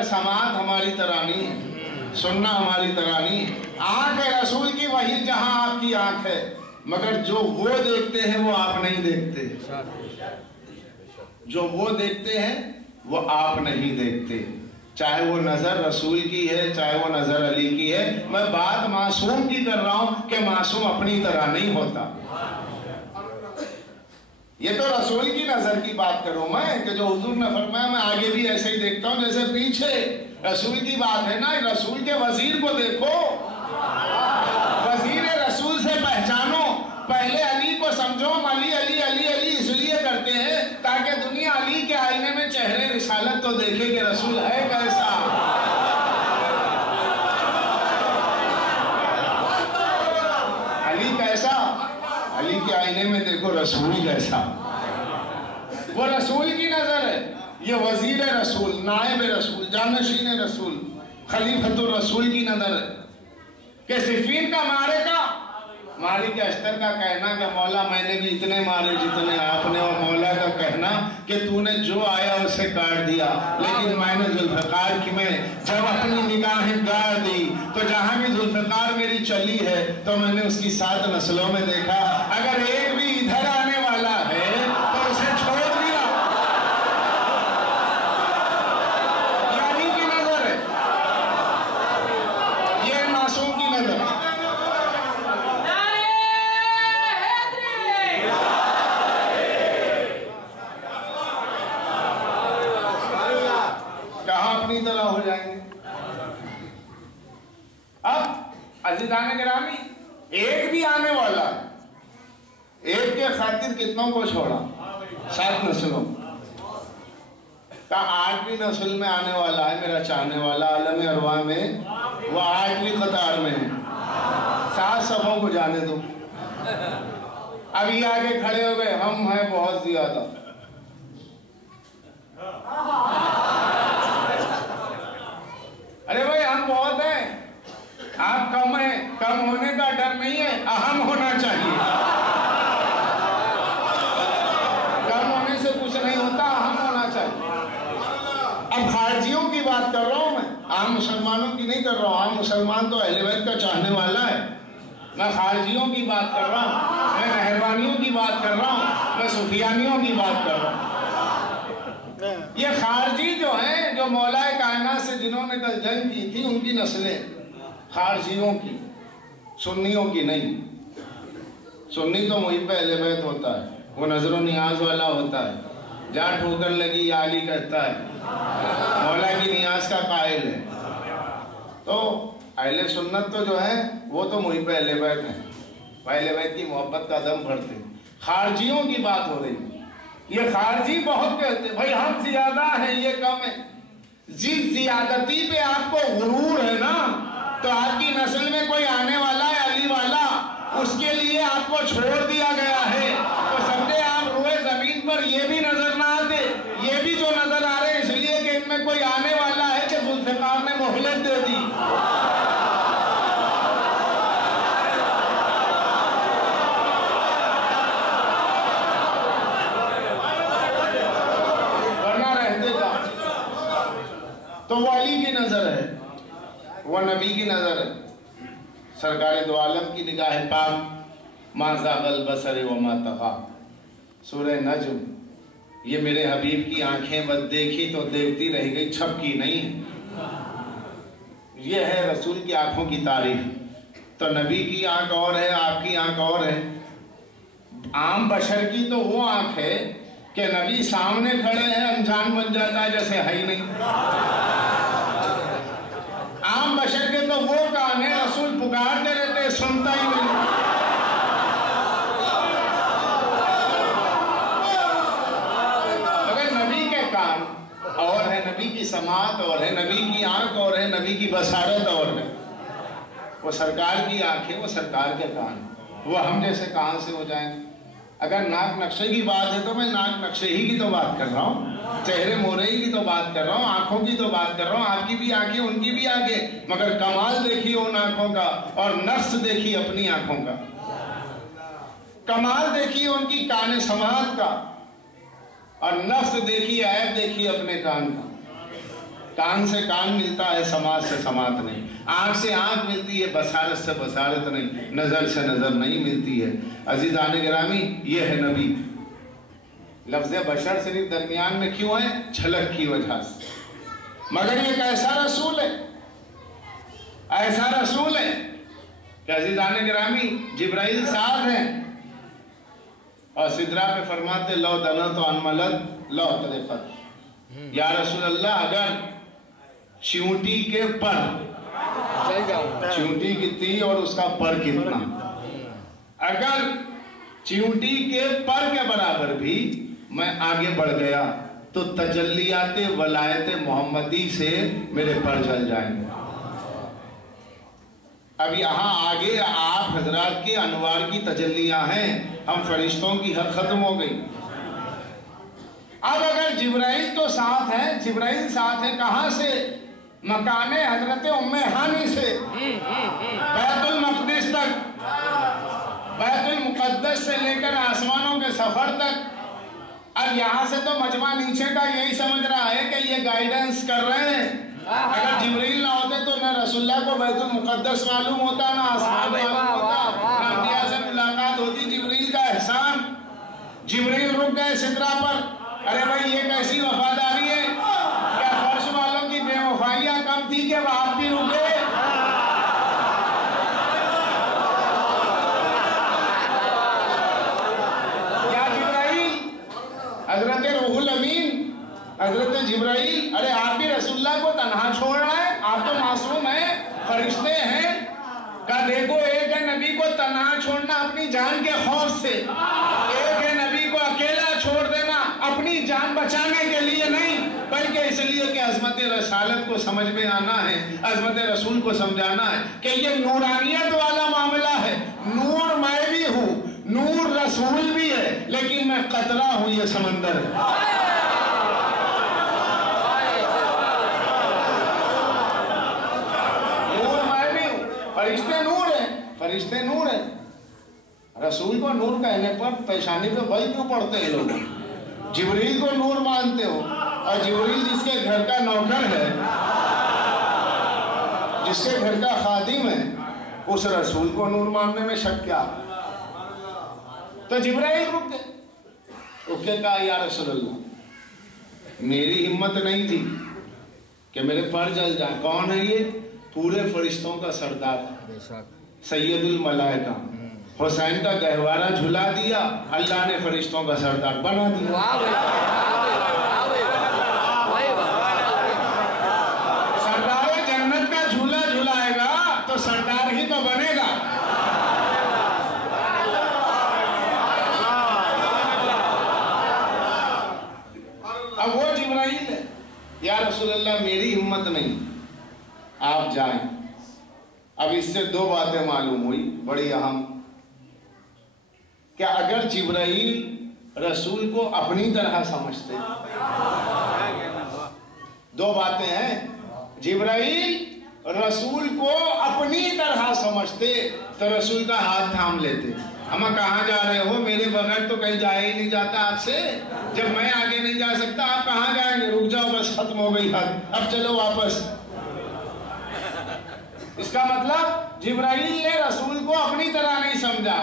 समात हमारी तरह नहीं है, सुनना हमारी तरह नहीं है। आंख है रसूल की, वही जहां आपकी आंख है, मगर जो वो देखते हैं वो आप नहीं देखते, जो वो देखते हैं वो आप नहीं देखते। चाहे वो नजर रसूल की है, चाहे वो नजर अली की है। मैं बात मासूम की कर रहा हूं कि मासूम अपनी तरह नहीं होता। ये तो रसूल की नजर की बात करूं मैं, कि जो हुजूर ने फरमाया मैं आगे भी ऐसे ही देखता हूं जैसे पीछे। रसूल की बात है ना, रसूल के वजीर को देखो, वजीर रसूल से पहचानो। पहले अली को समझो, अली अली अली अली इसलिए करते हैं ताकि दुनिया अली के आईने में चेहरे रिसालत तो देखे कि रसूल है कैसा। अली कैसा, अली के आईने में देखो रसूल कैसा। वो रसूल की नजर है, ये वजीर रसूल, नायब रसूल, जानशीन रसूल, खलीफतुर रसूल की नजर है। कि सिफीन का मारे का मालिक अश्तर का कहना कि मौला मैंने भी इतने मारे जितने आपने, और मौला का कहना कि तूने जो आया उसे काट दिया, लेकिन मैंने जुल्फकार की में जब अपनी निगाहें गाड़ दी तो जहां भी जुल्फकार मेरी चली है तो मैंने उसकी 7 नस्लों में देखा। अगर एक भी इधर आने वाला है तो उसे छोड़ दिया। ये अली की नजर है, ये मासूम की नजर है। अपनी तरह हो जाएंगे। अब अज़ीज़ान गिरामी, एक भी आने वाला, एक के खातिर कितनों को छोड़ा, 7 नस्लों का 8वीं नस्ल में आने वाला है मेरा चाहने वाला आलम अरवा में, वो 8वीं कतार में है। 7 सफों को जाने दो। अब ये आगे खड़े हो गए, हम हैं बहुत ज्यादा। अरे भाई हम बहुत हैं, आप कम हैं। कम होने का डर नहीं है, अहम होना चाहिए। कम होने से कुछ नहीं होता, अहम होना चाहिए। अब खारजियों की बात कर रहा हूं मैं, आम मुसलमानों की नहीं कर रहा हूं। आम मुसलमान तो अहले बैत का चाहने वाला है। मैं खारजियों की बात कर रहा हूं, मैं मेहरबानियों की बात कर रहा हूं, मैं सुफियानियों की बात कर रहा हूं। ये खारजी जो हैं, जो मौलाए कायनात से जिन्होंने कल जंग की थी, उनकी नस्लें खारजियों की, सुन्नियों की नहीं। सुन्नी तो मुहिब अहले बैत होता है, वो नजर नियाज वाला होता है। जहाँ ठोकर लगी या अली कहता है, मौला की नियाज का कायल है। तो अहले सुन्नत तो जो है वो तो मुहिब अहले बैत हैं, अहले बैत की मोहब्बत का दम भरते। खारजियों की बात हो रही, ये खारजी बहुत कहते भाई हम ज्यादा हैं ये कम है। जिस जियादती पे आपको गुरूर है ना, तो आपकी नस्ल में कोई आने वाला है अली वाला, उसके लिए आपको छोड़ दिया गया है। तो सबने आप रोए जमीन पर ये भी नजर ना आते, ये भी जो नजर आ रहे हैं इसलिए कि इनमें कोई आने वाला है कि जुल्फिकार ने मोहलत दे दी। तो वो अली की नजर है, वो नबी की नजर है। सरकार दो आलम की निगाह पाक मा ज़ाग़ल बसर व मा तग़ा। सूरह नज्म, ये मेरे हबीब की आंखें बस देखी तो देखती रह गई, छपकी नहीं है। ये है रसूल की आंखों की तारीफ। तो नबी की आंख और है, आपकी आंख और है। आम बशर की तो वो आंख है कि नबी सामने खड़े हैं, अनजान बन जाता है जैसे है ही नहीं। आम बशर के तो वो कान है, रसूल पुकारते रहते, सुनता ही नहीं। मगर नबी के कान और है, नबी की समात और है, नबी की आंख और है, नबी की बसारत और है। वो सरकार की आंख है, वो सरकार के कान, वो हम जैसे कहां से हो जाएंगे। अगर नाक नक्शे की बात है तो मैं नाक नक्शे ही की तो बात कर रहा हूँ, चेहरे मोहरे की तो बात कर रहा हूँ, आंखों की तो बात कर रहा हूँ। आपकी भी आंखें, उनकी भी आंखें, मगर कमाल देखिए उन आंखों का और नफ्स देखिए अपनी आंखों का। कमाल देखिए उनकी कान समात का और नफ्स देखिए, ऐब देखिए अपने कान का। कान से कान मिलता है, समाज से समाज नहीं, आंख से आंख मिलती है, बसारत से बसारत नहीं, नजर से नजर नहीं मिलती है। अजीजान गिरामी, ये है नबी। लफ्ज़ बशर सिर्फ दरमियान में क्यों है? झलक की वजह से। मगर ये कैसा रसूल है, ऐसा रसूल है कि अजीजान गिरामी जिब्राइल साथ हैं और सिदरा पे फरमाते लो दना तो अनमलत लो तरीफत, या रसूल अल्लाह अगर चींटी के पर, चींटी कितनी और उसका पर कितना, अगर चींटी के पर के बराबर भी मैं आगे बढ़ गया तो तजल्लियाते वलायत मोहम्मदी से मेरे पर जल जाएंगे। अब यहाँ आगे आप हजरात के अनवार की तजल्लियां हैं, हम फरिश्तों की हद खत्म हो गई। अब अगर जिब्राइल तो साथ है, जिब्राइल साथ है कहां से? मकाने हजरत उम्मे हानी से बैतुल मक़दिस तक, बैतुल मुक़द्दस से लेकर आसमानों के सफर तक। अब यहाँ से तो मजमा नीचे का यही समझ रहा है कि ये गाइडेंस कर रहे हैं। अगर जिब्रील ना होते तो न रसूलुल्लाह को बैतुल मुक़द्दस मालूम होता, ना आसमान मालूम होता, ना अंबिया से मुलाकात होती। जिब्रील का एहसान। जिब्रील रुक गए सिदरा पर। अरे भाई ये कैसी वफादारी है? क्या फर्श वालों की बेवफाइयां कम थी कि आप भी रुके? क्या जिब्राइल, हजरत रूहुल अमीन, हजरत जिब्राइल, अरे आप भी रसूलुल्लाह को तन्हा छोड़ रहे हैं? आप तो मासूम हैं, फरिश्ते हैं। का देखो, एक है नबी को तन्हा छोड़ना अपनी जान के खौफ से, एक है नबी को अकेला छोड़ देना अपनी जान बचाने के लिए नहीं, बल्कि इसलिए कि अज़मत रसालत को समझ में आना है, अज़मत रसूल को समझाना है कि ये नूरानियत वाला मामला है। नूर मैं भी हूँ, नूर रसूल भी है, लेकिन मैं कतरा हूँ, ये समंदर है। फरिश्ते नूर है, फरिश्ते नूर है। रसूल को नूर कहने पर पेशानी पे भाई क्यों पड़ते हैं लोग? जिब्रील को नूर मानते हो, और जिब्रील जिसके घर का नौकर है, जिसके घर का खादिम है, उस रसूल को नूर मानने में शक क्या? तो जिब्राइल रुक गए, रुक के कहा या रसूलल्लाह मेरी हिम्मत नहीं थी कि मेरे पर जल जाए। कौन है ये? पूरे फरिश्तों का सरदार सैयदुल मलाइका। हुसैन का गहवारा झुला दिया, अल्लाह ने फरिश्तों का सरदार बना दिया। सरदार जन्नत का झूला झुलाएगा तो सरदार ही तो बनेगा। अब वो जिब्राइल है, या रसूलल्लाह मेरी हिम्मत नहीं, आप जाएं। अब इससे दो बातें मालूम हुई बड़ी अहम। क्या अगर जिब्राइल रसूल को अपनी तरह समझते, दो बातें हैं, जिब्राइल रसूल को अपनी तरह समझते तो रसूल का हाथ थाम लेते, हम कहाँ जा रहे हो, मेरे बगैर तो कहीं जाया ही नहीं जाता आपसे, जब मैं आगे नहीं जा सकता आप कहाँ जाएंगे, रुक जाओ बस, खत्म हो गई हद, अब चलो वापस। इसका मतलब जिब्राइल ने रसूल को अपनी तरह नहीं समझा,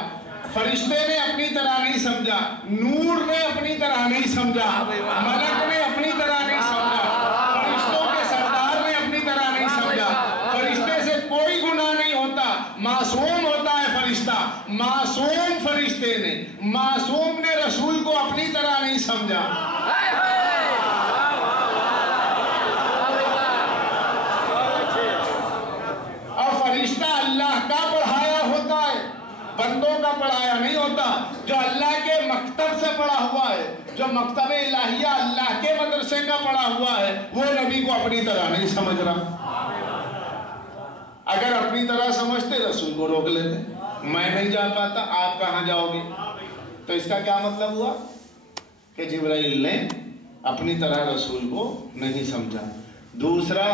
फरिश्ते ने अपनी तरह नहीं समझा, नूर ने अपनी तरह नहीं समझा, मलक ने अपनी तरह नहीं समझा, फरिश्तों के सरदार ने अपनी तरह नहीं समझा। फरिश्ते से कोई गुनाह नहीं होता, मासूम होता है फरिश्ता। मासूम फरिश्ते ने, मासूम ने रसूल को अपनी तरह नहीं समझा। फरिश्ता अल्लाह का पढ़ाया होता है, बंदों का पढ़ाया नहीं होता। जो अल्लाह के मकतब से पढ़ा हुआ है, जो मकतब इलाहिया अल्लाह के मदरसे का पढ़ा हुआ है, वो नबी को अपनी तरह नहीं समझ रहा। अगर अपनी तरह समझते रसूल को रोक लेते, मैं नहीं जा पाता, आप कहाँ जाओगे? तो इसका क्या मतलब हुआ कि जिब्राइल ने अपनी तरह रसूल को नहीं समझा। दूसरा,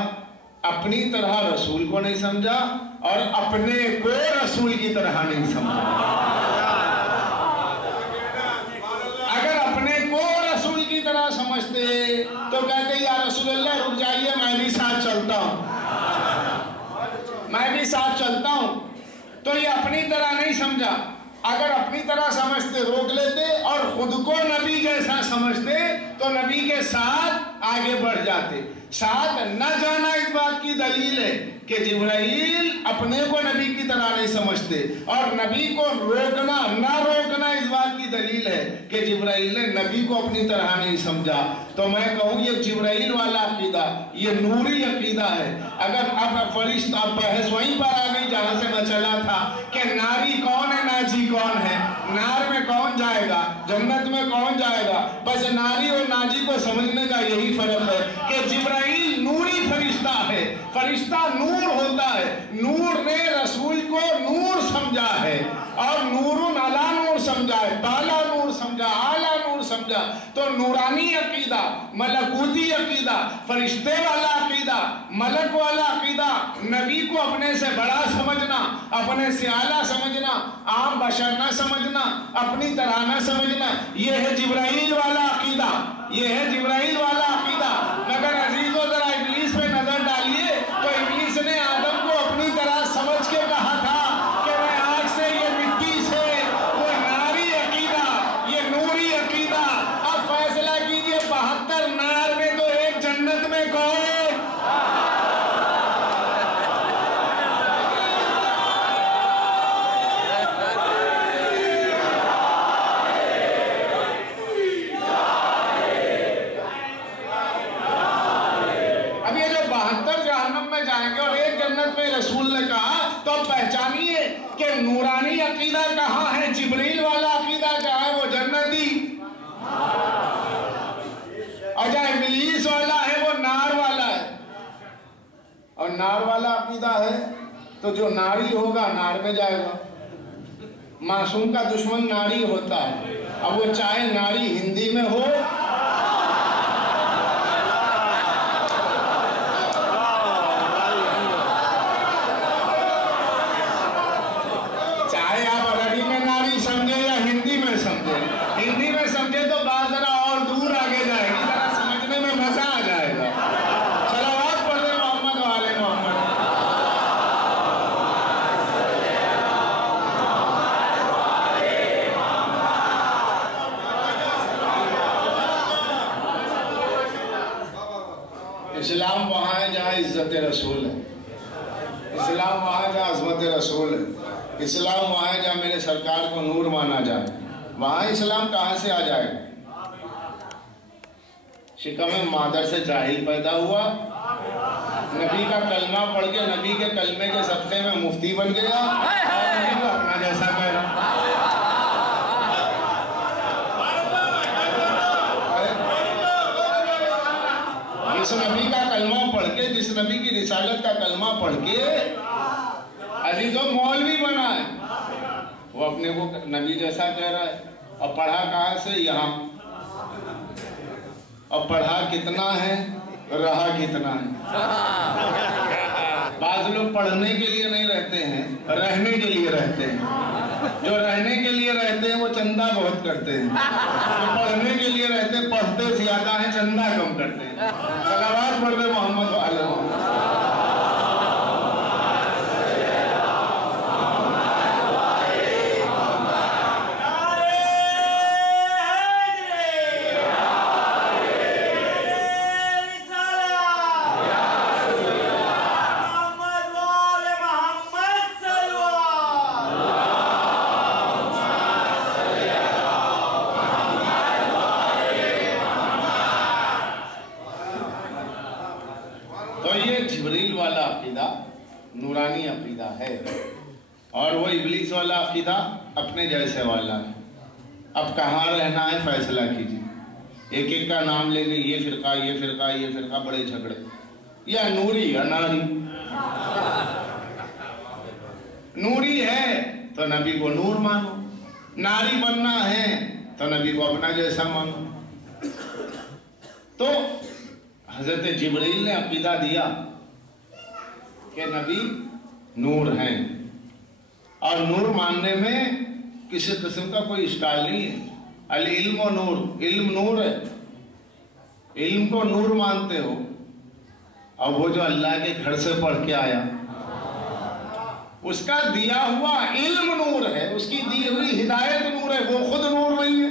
अपनी तरह रसूल को नहीं समझा और अपने को रसूल की तरह नहीं समझा। अगर अपने को रसूल की तरह समझते तो कहते या रसूलल्लाह रुक जाइए, मैं नहीं तो ये अपनी तरह नहीं समझा। अगर अपनी तरह समझते रोक लेते और खुद को नबी जैसा समझते तो नबी के साथ आगे बढ़ जाते। साथ न जाना इस बात की दलील है कि जिब्राइल अपने को नबी की तरह नहीं समझते, और नबी को रोकना ना रोकना इस बात की दलील है कि जिब्राइल ने नबी को अपनी तरह नहीं समझा। तो मैं कहूँ ये जिब्राइल वाला अकीदा ये नूरी अकीदा है। अगर अब फरिश्ता बहस वहीं पर आ गई जहां से मैं चला था कि नारी कौन है नाजी कौन है, नार में कौन जाएगा जन्नत में कौन जाएगा। बस नारी और नाजी को समझने का यही फर्क है कि जिब्राइल नूरी फरिश्ता है, फरिश्ता नूर होता है। नूर ने रसूल को नूर समझा है और नूरुन अला नूर समझा है, ताला नूर समझा, आला नूर समझा। तो नूरानी अकीदा, मलकूती अकीदा, फरिश्ते वाला अकीदा, मलक वाला अकीदा, नबी को अपने से बड़ा समझना, अपने से आला समझना, आम बशर न समझना, अपनी तरह न समझना, ये है जिब्राइल वाला अकीदा, ये है जिब्राइल वाला अकीदा। मगर अजीजों जरा इब्लीस पे नजर डालिए तो इब्लीस ने आदम को अपनी तरह समझ के कहा था कि मैं आज से ये मिट्टी से, वो नारी अकीदा, ये नूरी अकीदा। अब फैसला कीजिए 72 नार में तो एक जन्नत में कौन? रसूल ने कहा तो अब पहचानिए कि नूरानी अकीदा कहाँ है, जिब्रील वाला अकीदा कहाँ है, वो जन्नती। और जहाँ इब्लीस वाला है वो नार वाला है। और नार वाला अकीदा है तो जो नारी होगा नार में जाएगा। मासूम का दुश्मन नारी होता है। अब वो चाहे नारी हिंदी में हो इस्लाम वहाँ है जहाँ इज्जत रसूल है, इस्लाम वहाँ है जहाँ अज़मत रसूल है, इस्लाम वहाँ है जहाँ मेरे सरकार को नूर माना जाए। वहाँ इस्लाम कहाँ से आ जाएगा? शिकम मादर से जाहिल पैदा हुआ, नबी का कलमा पढ़ के नबी के कलमे के सदक़े में मुफ्ती बन गया और नबी को अपना जैसा कह रहा। जिस नबी का कलमा पढ़ के, जिस नबी की रिसालत का कलमा पढ़ के अली जो मौलवी बना है वो अपने को नबी जैसा कह रहा है। और पढ़ा कहाँ से? यहाँ। और पढ़ा कितना है, रहा कितना है। बाज लोग पढ़ने के लिए नहीं रहते हैं, रहने के लिए रहते हैं। जो रहने के लिए रहते हैं वो चंदा बहुत करते हैं, जो पढ़ने के लिए रहते पढ़ते ज्यादा है, चंदा कम करते हैं। सलावत पढ़ रहे मोहम्मद वाले। नूरानी अकीदा है और वो इब्लीस वाला अकीदा अपने जैसे वाला है। अब कहाँ रहना है फैसला कीजिए। एक एक का नाम लेंगे, ये फिरका ये फिरका ये फिरका, बड़े झगड़े। या नूरी या नारी। नूरी है तो नबी को नूर मानो, नारी बनना है तो नबी को अपना जैसा मानो। तो हजरत जिब्रील ने अकीदा दिया कि नबी नूर हैं और नूर मानने में किसी किस्म का कोई इश्काल नहीं है। अल इल्म व नूर, इल्म नूर है, इल्म को नूर मानते हो। और वो जो अल्लाह के घर से पढ़ के आया उसका दिया हुआ इल्म नूर है, उसकी दी हुई हिदायत नूर है, वो खुद नूर नहीं है।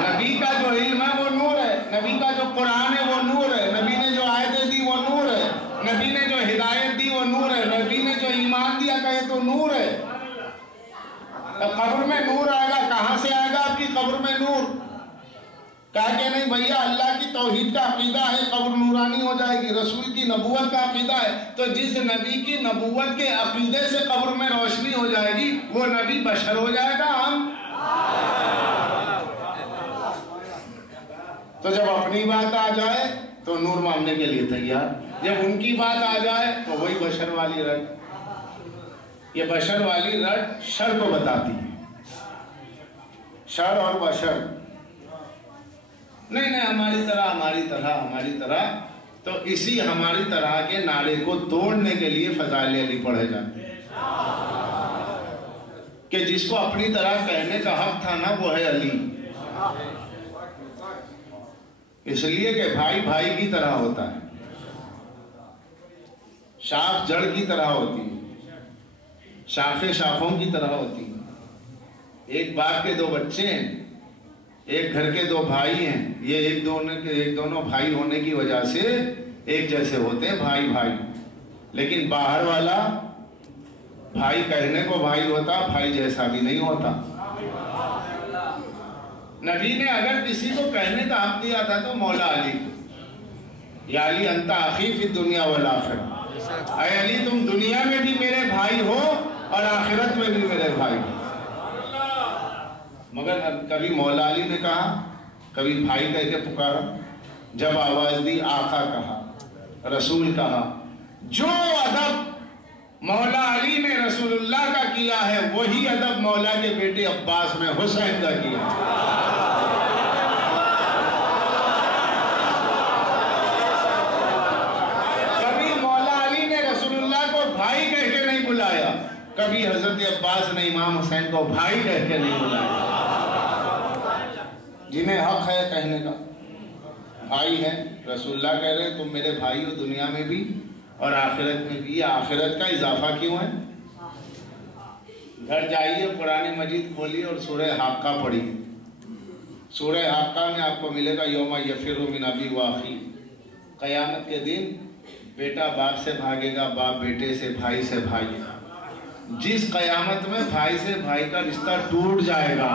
नबी का जो इल्म है वो नूर है, नबी का जो कुरान है वो नूर है, नबी ने जो आयतें दी वो नूर है, नबी ने जो हिदायत दी वो नूर है, नबी ने जो ईमान दिया कहे तो नूर है। कब्र में नूर आएगा, कहां से आएगा आपकी कब्र में नूर? कहा कि नहीं भैया, अल्लाह की तौहीद का अकीदा है, कब्र नूरानी हो जाएगी। रसूल की नबूवत का अकीदा है, तो जिस नबी की नबूवत के अकीदे से कब्र में रोशनी हो जाएगी वो नबी बशर हो जाएगा। हम तो जब अपनी बात आ जाए तो नूर मानने के लिए तैयार, जब उनकी बात आ जाए तो वही बशर वाली रट। ये बशर वाली रट शर को बताती है, शर और बशर। नहीं नहीं, हमारी तरह हमारी तरह हमारी तरह, तो इसी हमारी तरह के नारे को तोड़ने के लिए फज़ाइल अली पढ़े जाते हैं कि जिसको अपनी तरह कहने का हक था ना वो है अली। इसलिए कि भाई भाई की तरह होता है, शाख जड़ की तरह होती है, शाखें शाखों की तरह होती है। एक बाप के दो बच्चे हैं, एक घर के दो भाई हैं, ये एक दोनों भाई होने की वजह से एक जैसे होते हैं, भाई भाई। लेकिन बाहर वाला भाई कहने को भाई होता, भाई जैसा भी नहीं होता। नबी ने अगर किसी को कहने का हक दिया था तो मौला अली को, या अली अंता अखी फी दुनिया वल आखिरत, अय अली तुम दुनिया में भी मेरे भाई हो और आखिरत में भी मेरे भाई हो। मगर कभी मौला अली ने कहा, कभी भाई कह के पुकारा, जब आवाज दी आका कहा, रसूल कहा। जो अदब मौला अली ने रसूलुल्लाह का किया है वही अदब मौला के बेटे अब्बास ने हुसैन का किया। कभी मौला अली ने रसूलुल्लाह को भाई कह के नहीं बुलाया, कभी हजरत अब्बास ने इमाम हुसैन को भाई कह के नहीं बुलाया। जिन्हें हक है कहने का, भाई है, रसूलुल्लाह कह रहे हैं तुम मेरे भाई हो दुनिया में भी और आखिरत में भी। ये आखिरत का इजाफा क्यों है? घर जाइए, कुरान मजीद खोलिए और सूरह हाक्का पढ़िए। सूरह हाक्का में आपको मिलेगा यौमा यफिरु मिन अबी व अखी, क़यामत के दिन बेटा बाप से भागेगा, बाप बेटे से, भाई से भाई। जिस क़यामत में भाई से भाई का रिश्ता टूट जाएगा,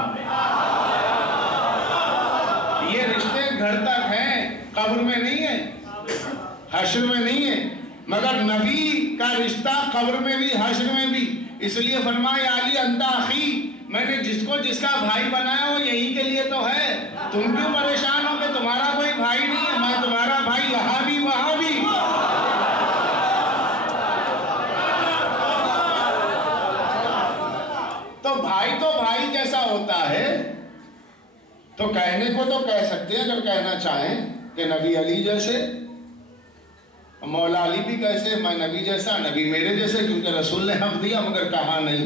ये रिश्ते घर तक हैं, कब्र में नहीं है, हश्र में नहीं है। मगर नबी का रिश्ता कब्र में भी हश्र में भी। इसलिए फरमाया अली अंता अखी, मैंने जिसको जिसका भाई बनाया वो यही के लिए तो है। तुम क्यों परेशान हो कि तुम्हारा कोई भाई नहीं है? मैं तुम्हारा भाई यहाँ भी वहां भी। तो भाई जैसा होता है, तो कहने को तो कह सकते हैं अगर कहना चाहें कि नबी अली जैसे, मौला अली भी कैसे, मैं नबी जैसा, नबी मेरे जैसे, क्योंकि रसूल ने हक दिया मगर कहा नहीं।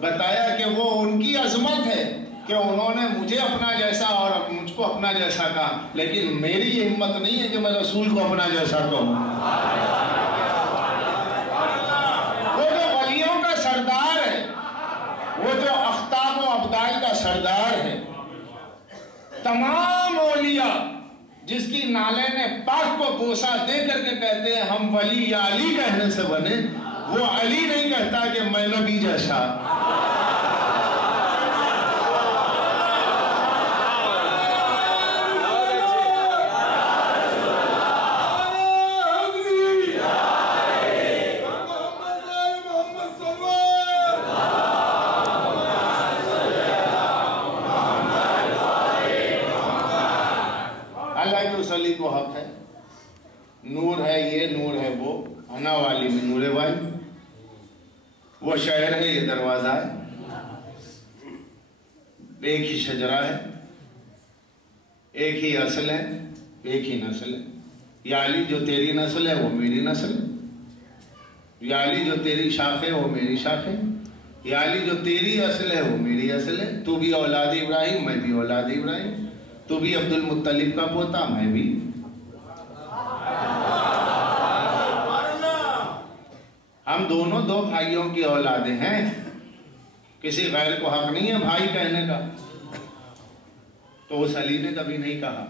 बताया कि वो उनकी अजमत है कि उन्होंने मुझे अपना जैसा और मुझको अपना जैसा कहा, लेकिन मेरी ये हिम्मत नहीं है कि मैं रसूल को अपना जैसा कहूँ। वो जो वलियों का सरदार है, वो जो अख्ताब व अब्दाल का सरदार है, तमाम औलिया जिसकी नाले ने पाक को बोसा दे करके कहते हैं हम वली या अली कहने से बने, वो अली नहीं कहता कि मैं नबी जैसा। अली को हक है, नूर है ये, नूर है वो, अना वाली में नूरे वाली, वो शहर है ये दरवाजा है, एक ही शजरा है, एक ही असल है, एक ही नस्ल है। या अली जो तेरी नस्ल है वो मेरी नस्ल है, या अली जो तेरी शाख है वो मेरी शाख है, या अली जो तेरी असल है वो मेरी असल है। तू भी औलाद इब्राहिम, मैं भी औलाद इब्राहिम, तू भी अब्दुल मुत्तलिब का पोता, मैं भी। हम दोनों दो भाइयों की औलादे हैं, किसी गैर को हक नहीं है भाई कहने का। तो उस अली ने कभी नहीं कहा।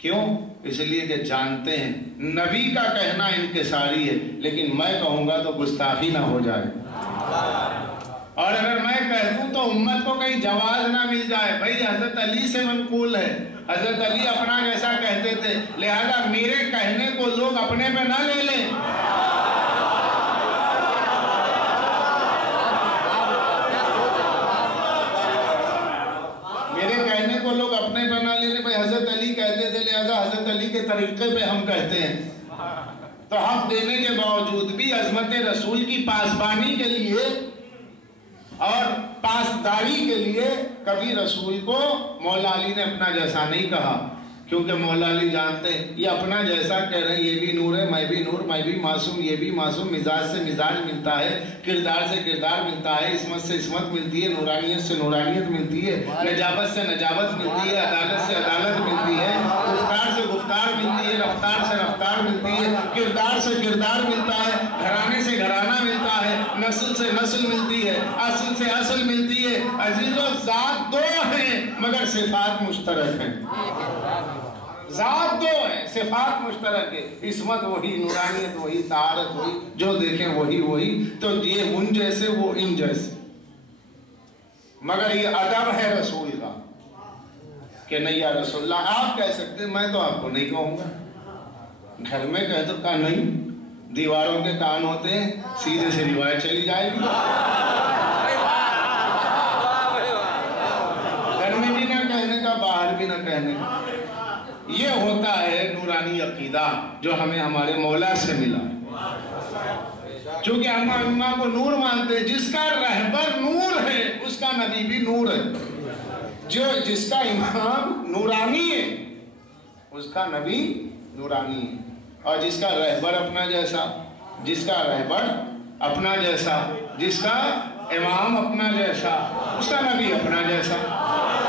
क्यों? इसलिए कि जानते हैं नबी का कहना इंकिसारी है, लेकिन मैं कहूंगा तो गुस्ताखी ना हो जाए, और अगर मैं कह दूं तो उम्मत को कहीं जवाब ना मिल जाए। भाई हजरत अली से मनकूल है, हजरत अली अपना जैसा कहते थे, लिहाजा मेरे कहने को लोग अपने पे ना ले लें। मेरे कहने को लोग अपने पे ना ले लें। भाई हजरत अली कहते थे, लिहाजा हजरत अली के तरीके पे हम कहते हैं। तो हक देने के बावजूद भी अजमत रसूल की पासबानी के लिए और पासदारी के लिए कभी रसूल को मौला अली ने अपना जैसा नहीं कहा, क्योंकि मौला अली जानते हैं ये अपना जैसा कह रहे हैं, ये भी नूर है, मैं भी नूर, मैं भी मासूम, ये भी मासूम। मिजाज से मिजाज मिलता है, किरदार से किरदार मिलता है, इस्मत से इस्मत मिलती है, नूरानियत से नूरानियत मिलती है, नजाबत से नजाबत मिलती है, अदालत से अदालत मिलती है, गुफ्तार से गुफ्तार मिलती है, रफ्तार से रफ्तार मिलती है, किरदार से किरदार मिलता है, घराने से घराना मिलता है, नस्ल से नस्ल मिलती है, असल से असल मिलती है। अजीजों, जात दो हैं मगर सिफात मुश्तरक हैं। जात दो है, सिफात मुश्तरक है। इस्मत वही, नूरानियत वही, तारत वही, जो देखें वही वही। तो ये उन जैसे, वो इन जैसे। मगर ये अदब है रसूल का कि नहीं या रसूलुल्लाह आप कह सकते, मैं तो आपको नहीं कहूंगा। घर में कह तो कहा नहीं, दीवारों के कान होते हैं, सीधे से रिवायत चली जाएगी। घर में भी ना कहने का, बाहर भी ना कहने का। ये होता है नूरानी अकीदा जो हमें हमारे मौला से मिला। चूंकि हम अम्मा को नूर मानते हैं, जिसका रहबर नूर है उसका नबी भी नूर है। जो जिसका इमाम नूरानी है उसका नबी नूरानी है, और जिसका रहबर अपना जैसा, जिसका रहबर अपना जैसा, जिसका इमाम अपना जैसा, उसका नबी अपना जैसा।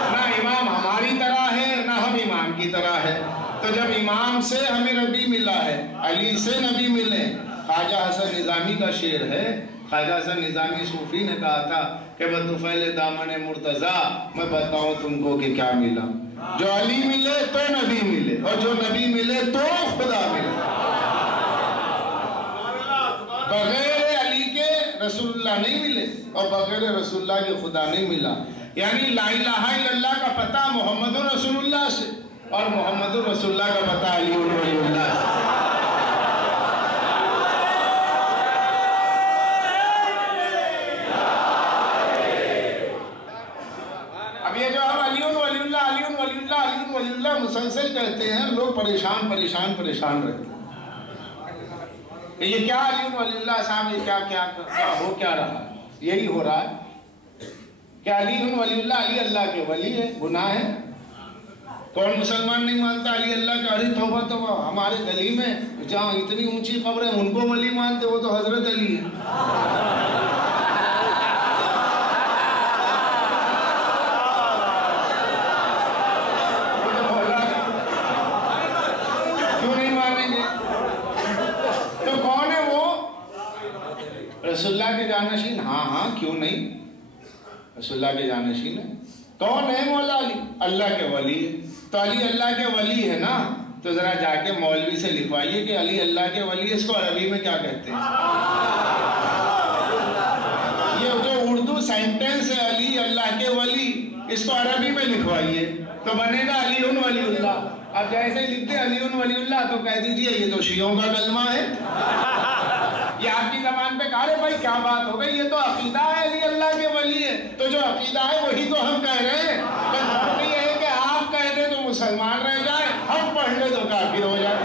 ना इमाम हमारी तरह है, ना हम इमाम की तरह है। तो जब इमाम से हमें नबी मिला है, अली से नबी मिले। ख्वाजा हसन निजामी का शेर है, ख्वाजा हसन निजामी सूफी ने कहा था कि बतुफैल दामन मुर्तजा, मैं बताऊं तुमको कि क्या मिला। जो अली मिले तो नबी मिले, और जो नबी मिले तो खुदा मिले। बगैर अली के रसूलुल्लाह नहीं मिले, और बगैर रसूलुल्लाह के खुदा नहीं मिला। यानी ला इलाहा इल्लल्लाह का पता मोहम्मदुर रसूलुल्लाह से, और मोहम्मदुर रसूलुल्लाह का पता अली वलीउल्लाह से। अब ये जो हम अली वलीउल्लाह, अली वलीउल्लाह, अली वलीउल्लाह मुसलसल कहते हैं, लोग परेशान परेशान परेशान रहते हैं। ये क्या अली वलीउल्लाह साहब, ये क्या क्या हो क्या रहा? यही हो रहा है कि अली वलीउल्लाह, अली अल्लाह के वली है, गुनाह है। कौन मुसलमान नहीं मानता अली अल्लाह का? अरे तौबा तौबा, हमारे गली में जहाँ इतनी ऊंची कब्र है उनको वली मानते, वो तो हजरत अली है। क्यों नहीं मानेंगे? तो कौन है वो? रसूलुल्लाह के जानशीन? हाँ हाँ, क्यों नहीं, रसूलुल्लाह के जानशीन है। कौन है मौला अली? अल्लाह के वली है। तो अली अल्लाह के वली है ना, तो जरा जाके मौलवी से लिखवाइए कि अली अल्लाह के वली है, इसको अरबी में क्या कहते हैं। ये जो उर्दू सेंटेंस है अली अल्लाह के वली, इसको अरबी में लिखवाइए तो बनेगा अली वलीउल्लाह। अब जैसे ही लिखते अली वलीउल्लाह तो कह दीजिए ये तो शियों का कलमा है। ये आपकी जबान पे कहा भाई क्या बात हो गई, ये तो अकीदा है अली अल्लाह के वली है। तो जो अकीदा है वही तो हम कह रहे हैं। बस ये है कि आप कह दे तो मुसलमान रह जाए, हम पढ़ ले तो काफिर हो जाए।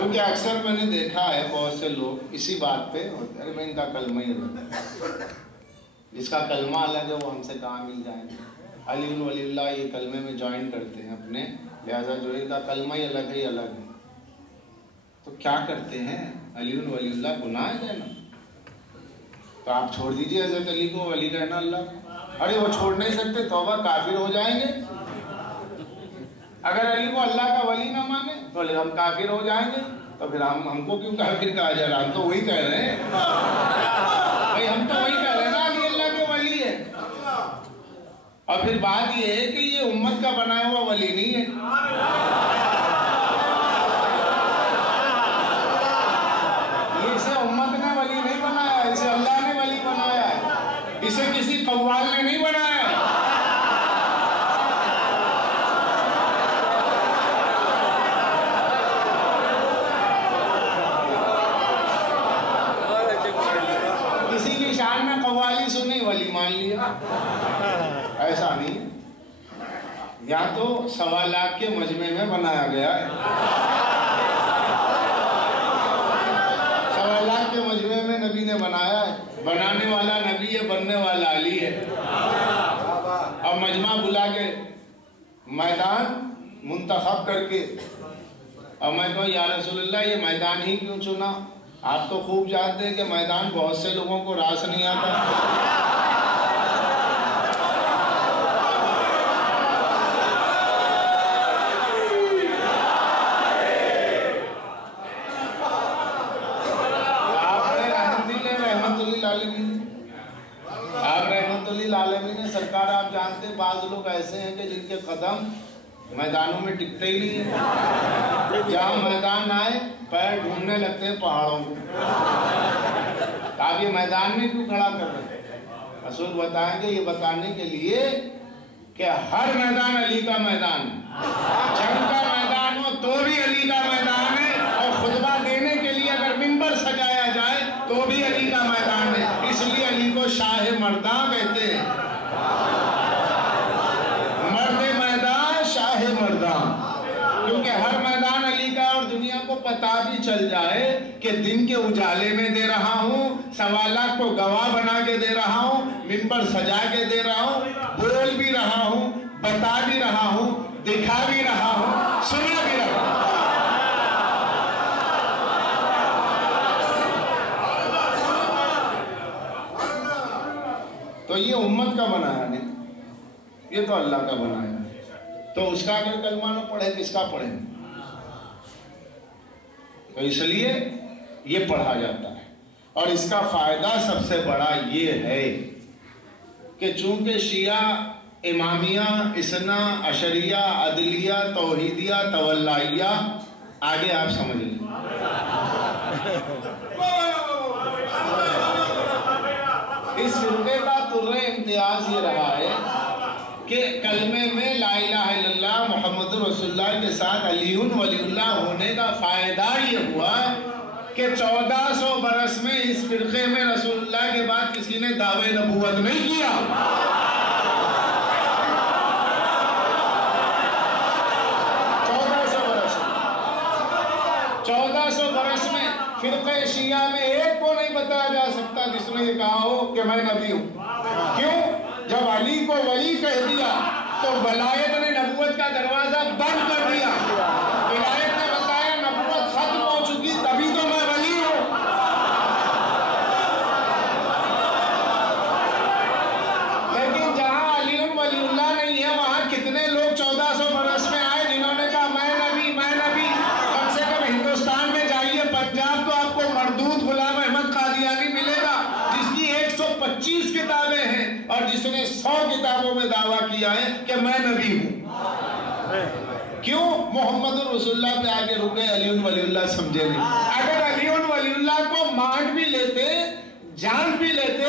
क्योंकि अक्सर मैंने देखा है बहुत से लोग इसी बात पे होते, अरे मैं इनका कलमा ही अलग है, जिसका कलमा अलग है वो हमसे कहाँ मिल जाएंगे। अली वलीउल्लाह ये कलमे में ज्वाइन करते हैं अपने, लिहाजा जो इनका कलमा ही अलग है। तो क्या करते हैं, अली वलीउल्लाह गुनाह है ना, तो आप छोड़ दीजिए हज़रत अली को, वली कहना अल्लाह। अरे वो छोड़ नहीं सकते, तौबा काफिर हो जाएंगे। अगर अली को अल्लाह का वली ना माने तो हम काफिर हो जाएंगे, तो फिर हमको क्यों काफिर कहा जा रहा? हम तो वही कह रहे हैं भाई, हम तो वही कह रहे हैं ना, अली अल्लाह के वली है। और फिर बात ये है कि ये उम्मत का बनाया हुआ वली नहीं है, ये इसे उम्मत ने वली नहीं बनाया, इसे अल्लाह ने वली बनाया है, इसे किसी कव्वाल ने नहीं बनाया है। किसी की शान में कव्वाली सुनी, वली मान लिया, ऐसा नहीं है। या तो 1.25 लाख के मजमे में बनाया गया है, 1.25 लाख के मजमे में नबी ने बनाया है। बनाने वाला नबी है, बनने वाला अली है। अब मजमा बुला के मैदान मुंतखब करके, अब मैं कहूँ या रसूलल्लाह ये मैदान ही क्यों चुना? आप तो खूब जानते हैं कि मैदान बहुत से लोगों को रास नहीं आता। आप रहमतुल्लिल आलमीन सरकार, आप जानते हैं बाज लोग ऐसे हैं कि जिनके कदम मैदानों में टिकते ही नहीं है, जहाँ मैदान आए पैर ढूंढने लगते हैं पहाड़ों को। आप ये मैदान में क्यों खड़ा कर रहे हैं? रसूल बताएंगे ये बताने के लिए कि हर मैदान अली का मैदान है, जंग का मैदान हो तो भी अली का मैदान है, और खुतबा देने के लिए अगर मिंबर सजाया जाए तो भी अली का मैदान है। इसलिए अली को शाह मर्दा कहते हैं, मर्द मैदान शाह मर्दा, क्योंकि हर मैदान अली का। और दुनिया को पता भी चल जाए कि दिन के उजाले में दे रहा हूँ, 1.25 लाख को गवाह बना के दे रहा हूँ, मिंबर सजा के दे रहा हूँ, बोल भी रहा हूँ, बता भी रहा हूँ, दिखा भी रहा हूँ, सुना भी रहा हूँ। तो ये उम्मत का बनाया नहीं, ये तो अल्लाह का बनाया है। तो उसका अगर कलमा न पढ़े किसका पढ़े? तो इसलिए ये पढ़ा जाता है। और इसका फायदा सबसे बड़ा ये है कि चूंकि शिया, इमामिया, इसना, अशरिया, अदलिया, तौहीदिया, तवल्लाइया, आगे आप समझ लें, इस फिरके का तुर्रे इम्तियाज ये रहा है कि कलमे में ला इलाहा इल्लल्लाह मुहम्मदुर रसूलुल्लाह के साथ अलीउन वलीउल्लाह होने का फायदा ये हुआ कि 1400 बरस में इस फिरके में रसूलुल्लाह के बाद किसी ने दावे नबूवत नहीं किया। 1400 बरस में फिरके शिया में एक को नहीं बताया जा सकता जिसने ये कहा हो कि मैं नबी हूं। क्यों? जब अली को वली कह दिया तो वलायत ने नबूवत का दरवाजा बंद कर दिया। विलायत ने बताया नबूवत खत्म हो चुकी, तभी तो मैं वली हूं। लेकिन जहां अली वलीउल्लाह नहीं है, वहां कितने लोग 1400 बरस में आए जिन्होंने कहा मैं नबी, मैं नबी। कम से कम हिंदुस्तान में जाइए, पंजाब तो आपको मरदूद गुलाम अहमद कादियानी मिलेगा जिसकी 125 किताबें हैं और जिसने 100 किताबों में दावा किया है कि मैं नबी हूं। क्यों? मोहम्मद रसूलुल्लाह पे आगे रुके, अली वलीउल्लाह समझे नहीं। अगर अली वलीउल्लाह को मान भी लेते, जान भी लेते,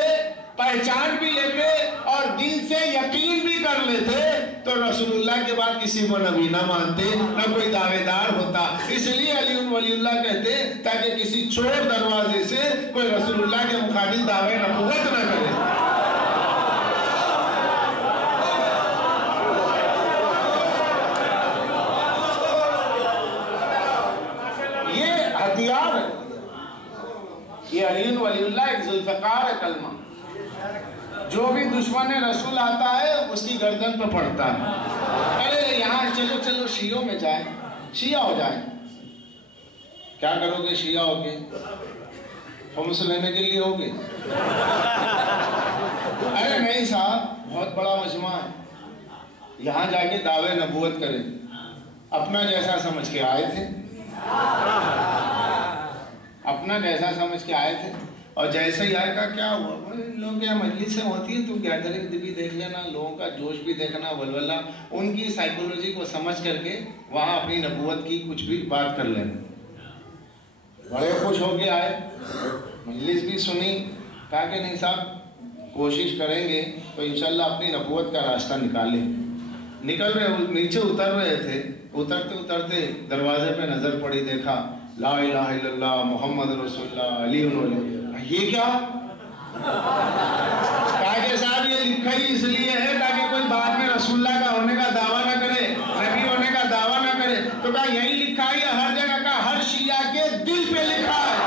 पहचान भी लेते और दिल से यकीन भी कर लेते तो रसूलुल्लाह के बाद किसी को नबी ना मानते, न कोई दावेदार होता। इसलिए अली वलीउल्लाह कहते ताकि किसी चोर दरवाजे से कोई रसूलुल्लाह के मुकाबिल दावे नबूवत न करे। ये हथियार है ये। अली वलीउल्लाह एक जुल्फ़िकार है कलमा। जो भी दुश्मन रसूल आता है उसकी गर्दन पे पड़ता है। अरे यहाँ चलो चलो शियों में जाए, शिया हो जाए। क्या करोगे शिया होके? हुम्स लेने के लिए होगे? अरे नहीं साहब, बहुत बड़ा मजमा है। यहाँ जाके दावे नबूवत करें, अपना जैसा समझ के आए थे, अपना जैसा समझ के आए थे, और जैसे ही आएगा क्या हुआ? लोगों की मजलिसें होती है, तुम गैदरिंग भी देख लेना, लोगों का जोश भी देखना, वलवला, उनकी साइकोलॉजी को समझ करके वहाँ अपनी नबूवत की कुछ भी बात कर लेना। बड़े खुश होके आए, मजलिस भी सुनी, कहा कि नहीं साहब कोशिश करेंगे तो इंशाल्लाह अपनी नबूवत का रास्ता निकालें। निकल रहे, नीचे उतर रहे थे, उतरते उतरते दरवाजे पे नजर पड़ी, देखा ला इलाहा इल्लल्लाह मोहम्मद रसूलुल्लाह अली वली। ये क्या? कहा कि साहब ये लिखा ही इसलिए है ताकि कोई बाद में रसूलुल्लाह का होने का दावा ना करे, नबी होने का दावा ना करे। तो कहा यही लिखा है या हर जगह का? हर शिया के दिल पे लिखा है।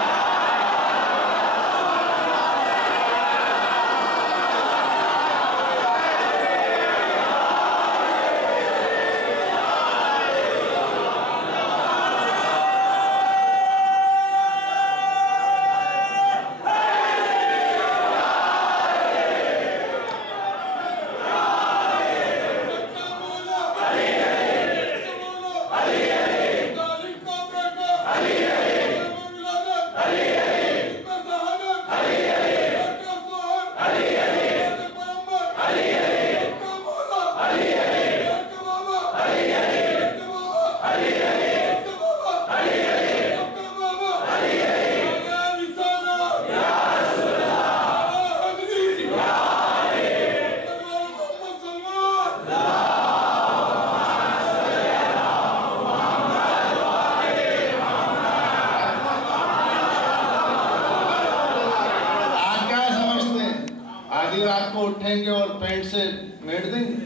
उठेंगे और पेंट से मेट देंगे।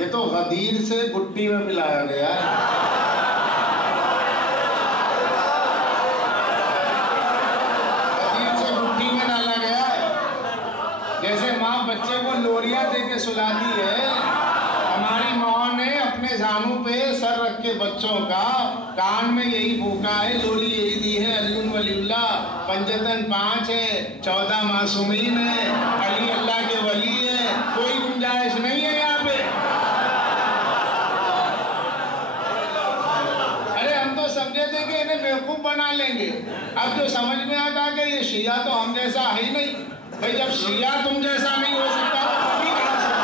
ये तो गदीर से गुट्टी में मिलाया गया है। गदीर से गुट्टी में डाला गया है। जैसे माँ बच्चे को लोरिया दे के सुलाती है, हमारी माँ ने अपने जानू पे सर रख के बच्चों का कान में यही फूका है, लोरी यही दी है, अली वलीउल्लाह पंजतन 5 है, 14 मासूमीन है, अली अल्लाह के वली है, कोई गुंजाइश नहीं है यहाँ पे। अरे हम तो समझे थे कि इन्हें बेवकूफ बना लेंगे, अब जो समझ में आता कि ये शिया तो हम जैसा है ही नहीं। भाई जब शिया तुम जैसा नहीं हो सकता तो कभी कहा सकता।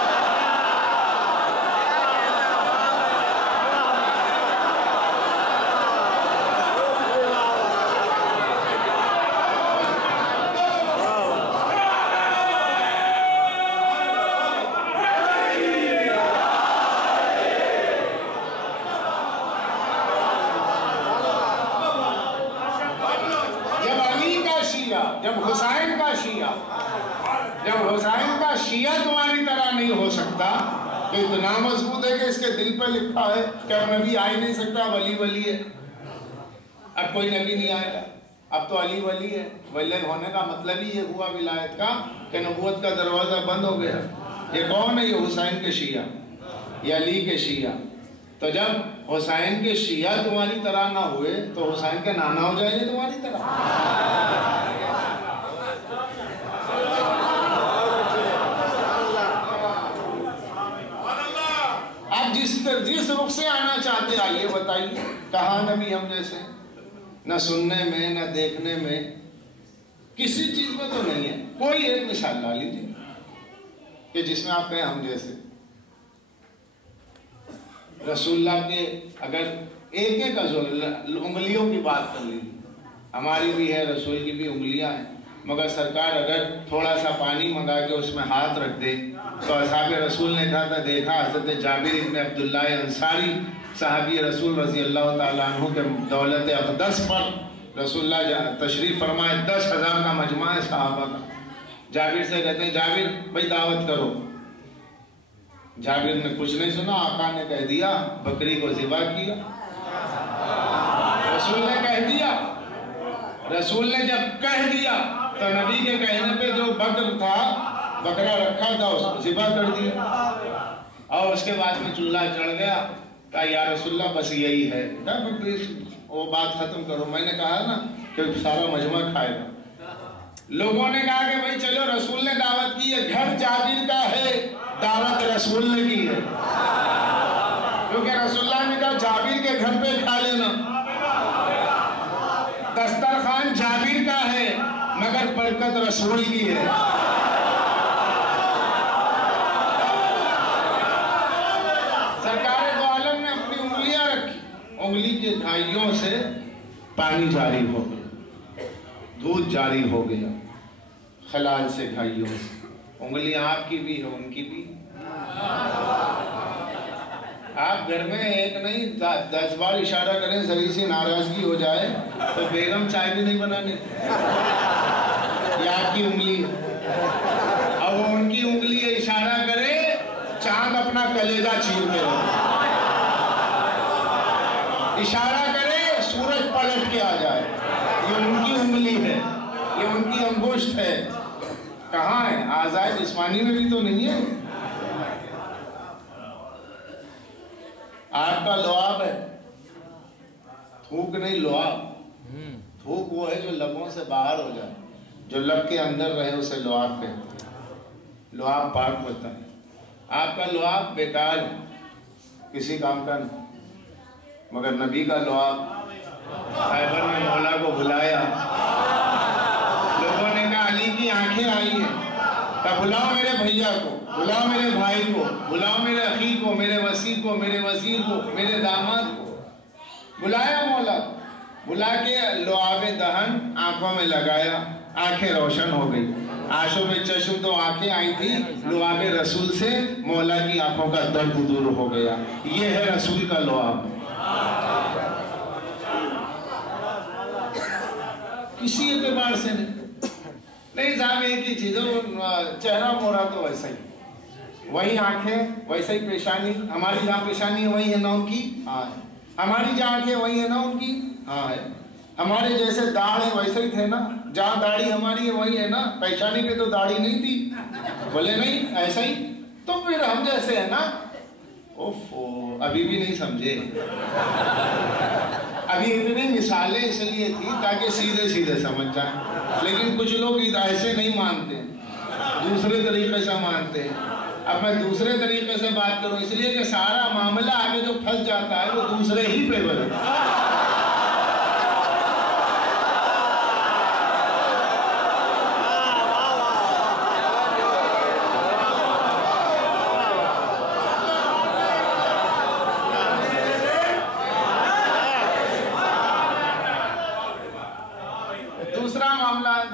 जब हुसैन का शिया तुम्हारी तरह नहीं हो सकता तो इतना मजबूत है कि इसके दिल पे लिखा है कि अब नबी आ ही नहीं सकता, वली वली है। अब कोई नबी नहीं आएगा, अब तो अली वली है। वली होने का मतलब ही ये हुआ विलायत का कि नबूवत का दरवाजा बंद हो गया। ये कौन है? ये हुसैन के शिया, ये अली के शिया। तो जब हुसैन के शिया तुम्हारी तरह ना हुए तो हुसैन के नाना हो जाएंगे तुम्हारी तरह। आप जिस रुख से आना चाहते आइए, बताइए। कहाँ नबी हम जैसे? न सुनने में, न देखने में, किसी चीज में तो नहीं है। कोई एक मिसाल ला लीजिए कि जिसमें आप कहें हम जैसे। रसूलुल्लाह के अगर एक एक उंगलियों की बात कर लीजिए, हमारी भी है, रसूल की भी उंगलियां हैं, मगर सरकार अगर थोड़ा सा पानी मंगा के उसमें हाथ रख दे तो असहाबे रसूल ने कहा था, देखा हज़रत जाबिर इब्न अब्दुल्लाह अंसारी साहबी रसूल रज़ी अल्लाह ताला अन्हु के दौलत अक़दस पर रसूलुल्लाह तशरीफ़ फरमाए, 10,000 का मजमा है सहाबा का। जाबिर से कहते हैं, जाबिर भाई दावत करो। जाबिर ने कुछ नहीं सुना, आका ने कह दिया, बकरी को ज़िबा किया। रसूल ने कह दिया। रसूल ने जब कह दिया तो नबी के कहने पे जो बकरा था, बकरा रखा था, उसको ज़िबा कर दिया और उसके बाद में चूल्हा चढ़ गया। कहा या रसूलल्लाह बस यही है, वो बात खत्म करो। मैंने कहा ना कि सारा मजमा खाएगा। लोगों ने कहा कि भाई चलो, रसूल ने दावत की है, घर जाबिर का है, दावत रसूल ने की है, क्योंकि रसूलुल्लाह ने कहा जाबिर के घर पे खा लेना। दस्तरखान जाबिर का है मगर बरकत रसूल की है। सरकार दो आलम ने अपनी उंगलियां रखी, उंगली के घाइयों से पानी जारी हो गया, दूध जारी हो गया, खलाल से घाइयों से। उंगलियां आपकी भी है, उनकी भी। आप घर में एक नहीं 10 बार इशारा करें, जरी सी नाराजगी हो जाए तो बेगम चाय भी नहीं बनाने, ये आपकी उंगली है। और वो उनकी उंगली है, इशारा करे चांद अपना कलेजा चीर के, इशारा करे सूरज पलट के आ जाए। ये उनकी उंगली है, ये उनकी अंगुष्ठ है। कहाँ है? आजाद इस्मानी में भी तो नहीं है। आपका लुआब है, थूक नहीं लुआब। थूक वो है जो लबों से बाहर हो जाए, जो लब के अंदर रहे उसे लुआब कहते हैं। लुआब पाक होता है। आपका लुआब बेकार है, किसी काम का नहीं। मगर नबी का लुआब, खैबर में मौला को बुलाया, लोगों ने कहा अली की आंखें आई हैं, तो बुलाओ मेरे भैया को, बुलाओ मेरे भाई को, बुलाओ मेरे अखी को, मेरे वसी को, मेरे वजीर को, मेरे दामाद को। बुलाया मौला, बुला के लुआबे दहन आंखों में लगाया, आंखें रोशन हो गई। आंसू में चश्म तो आंखें आई थी, लुआबे रसूल से मौला की आंखों का दर्द दूर हो गया। ये है रसूल का लुआब। किसी एतबार से नहीं साहब, एक ही चीज, चेहरा मोरा तो वैसा ही, वही आंखें, वैसा ही पेशानी। हमारी जहाँ पेशानी है वही है ना उनकी? हाँ है। हमारी जहाँ आंखें वही है ना उनकी? हाँ है। हमारे जैसे दाढ़ है वैसे ही थे ना, जहाँ दाढ़ी हमारी है वही है ना। पेशानी पे तो दाढ़ी नहीं थी, बोले नहीं ऐसा ही, तो फिर हम जैसे है ना। ओफो, अभी भी नहीं समझे। अभी इतनी मिसालें इसलिए थी ताकि सीधे सीधे समझ जाए, लेकिन कुछ लोग ऐसे नहीं मानते, दूसरे तरीके से मानते हैं। अब मैं दूसरे तरीके से बात करूं इसलिए कि सारा मामला आगे जो फंस जाता है वो दूसरे ही पे बने।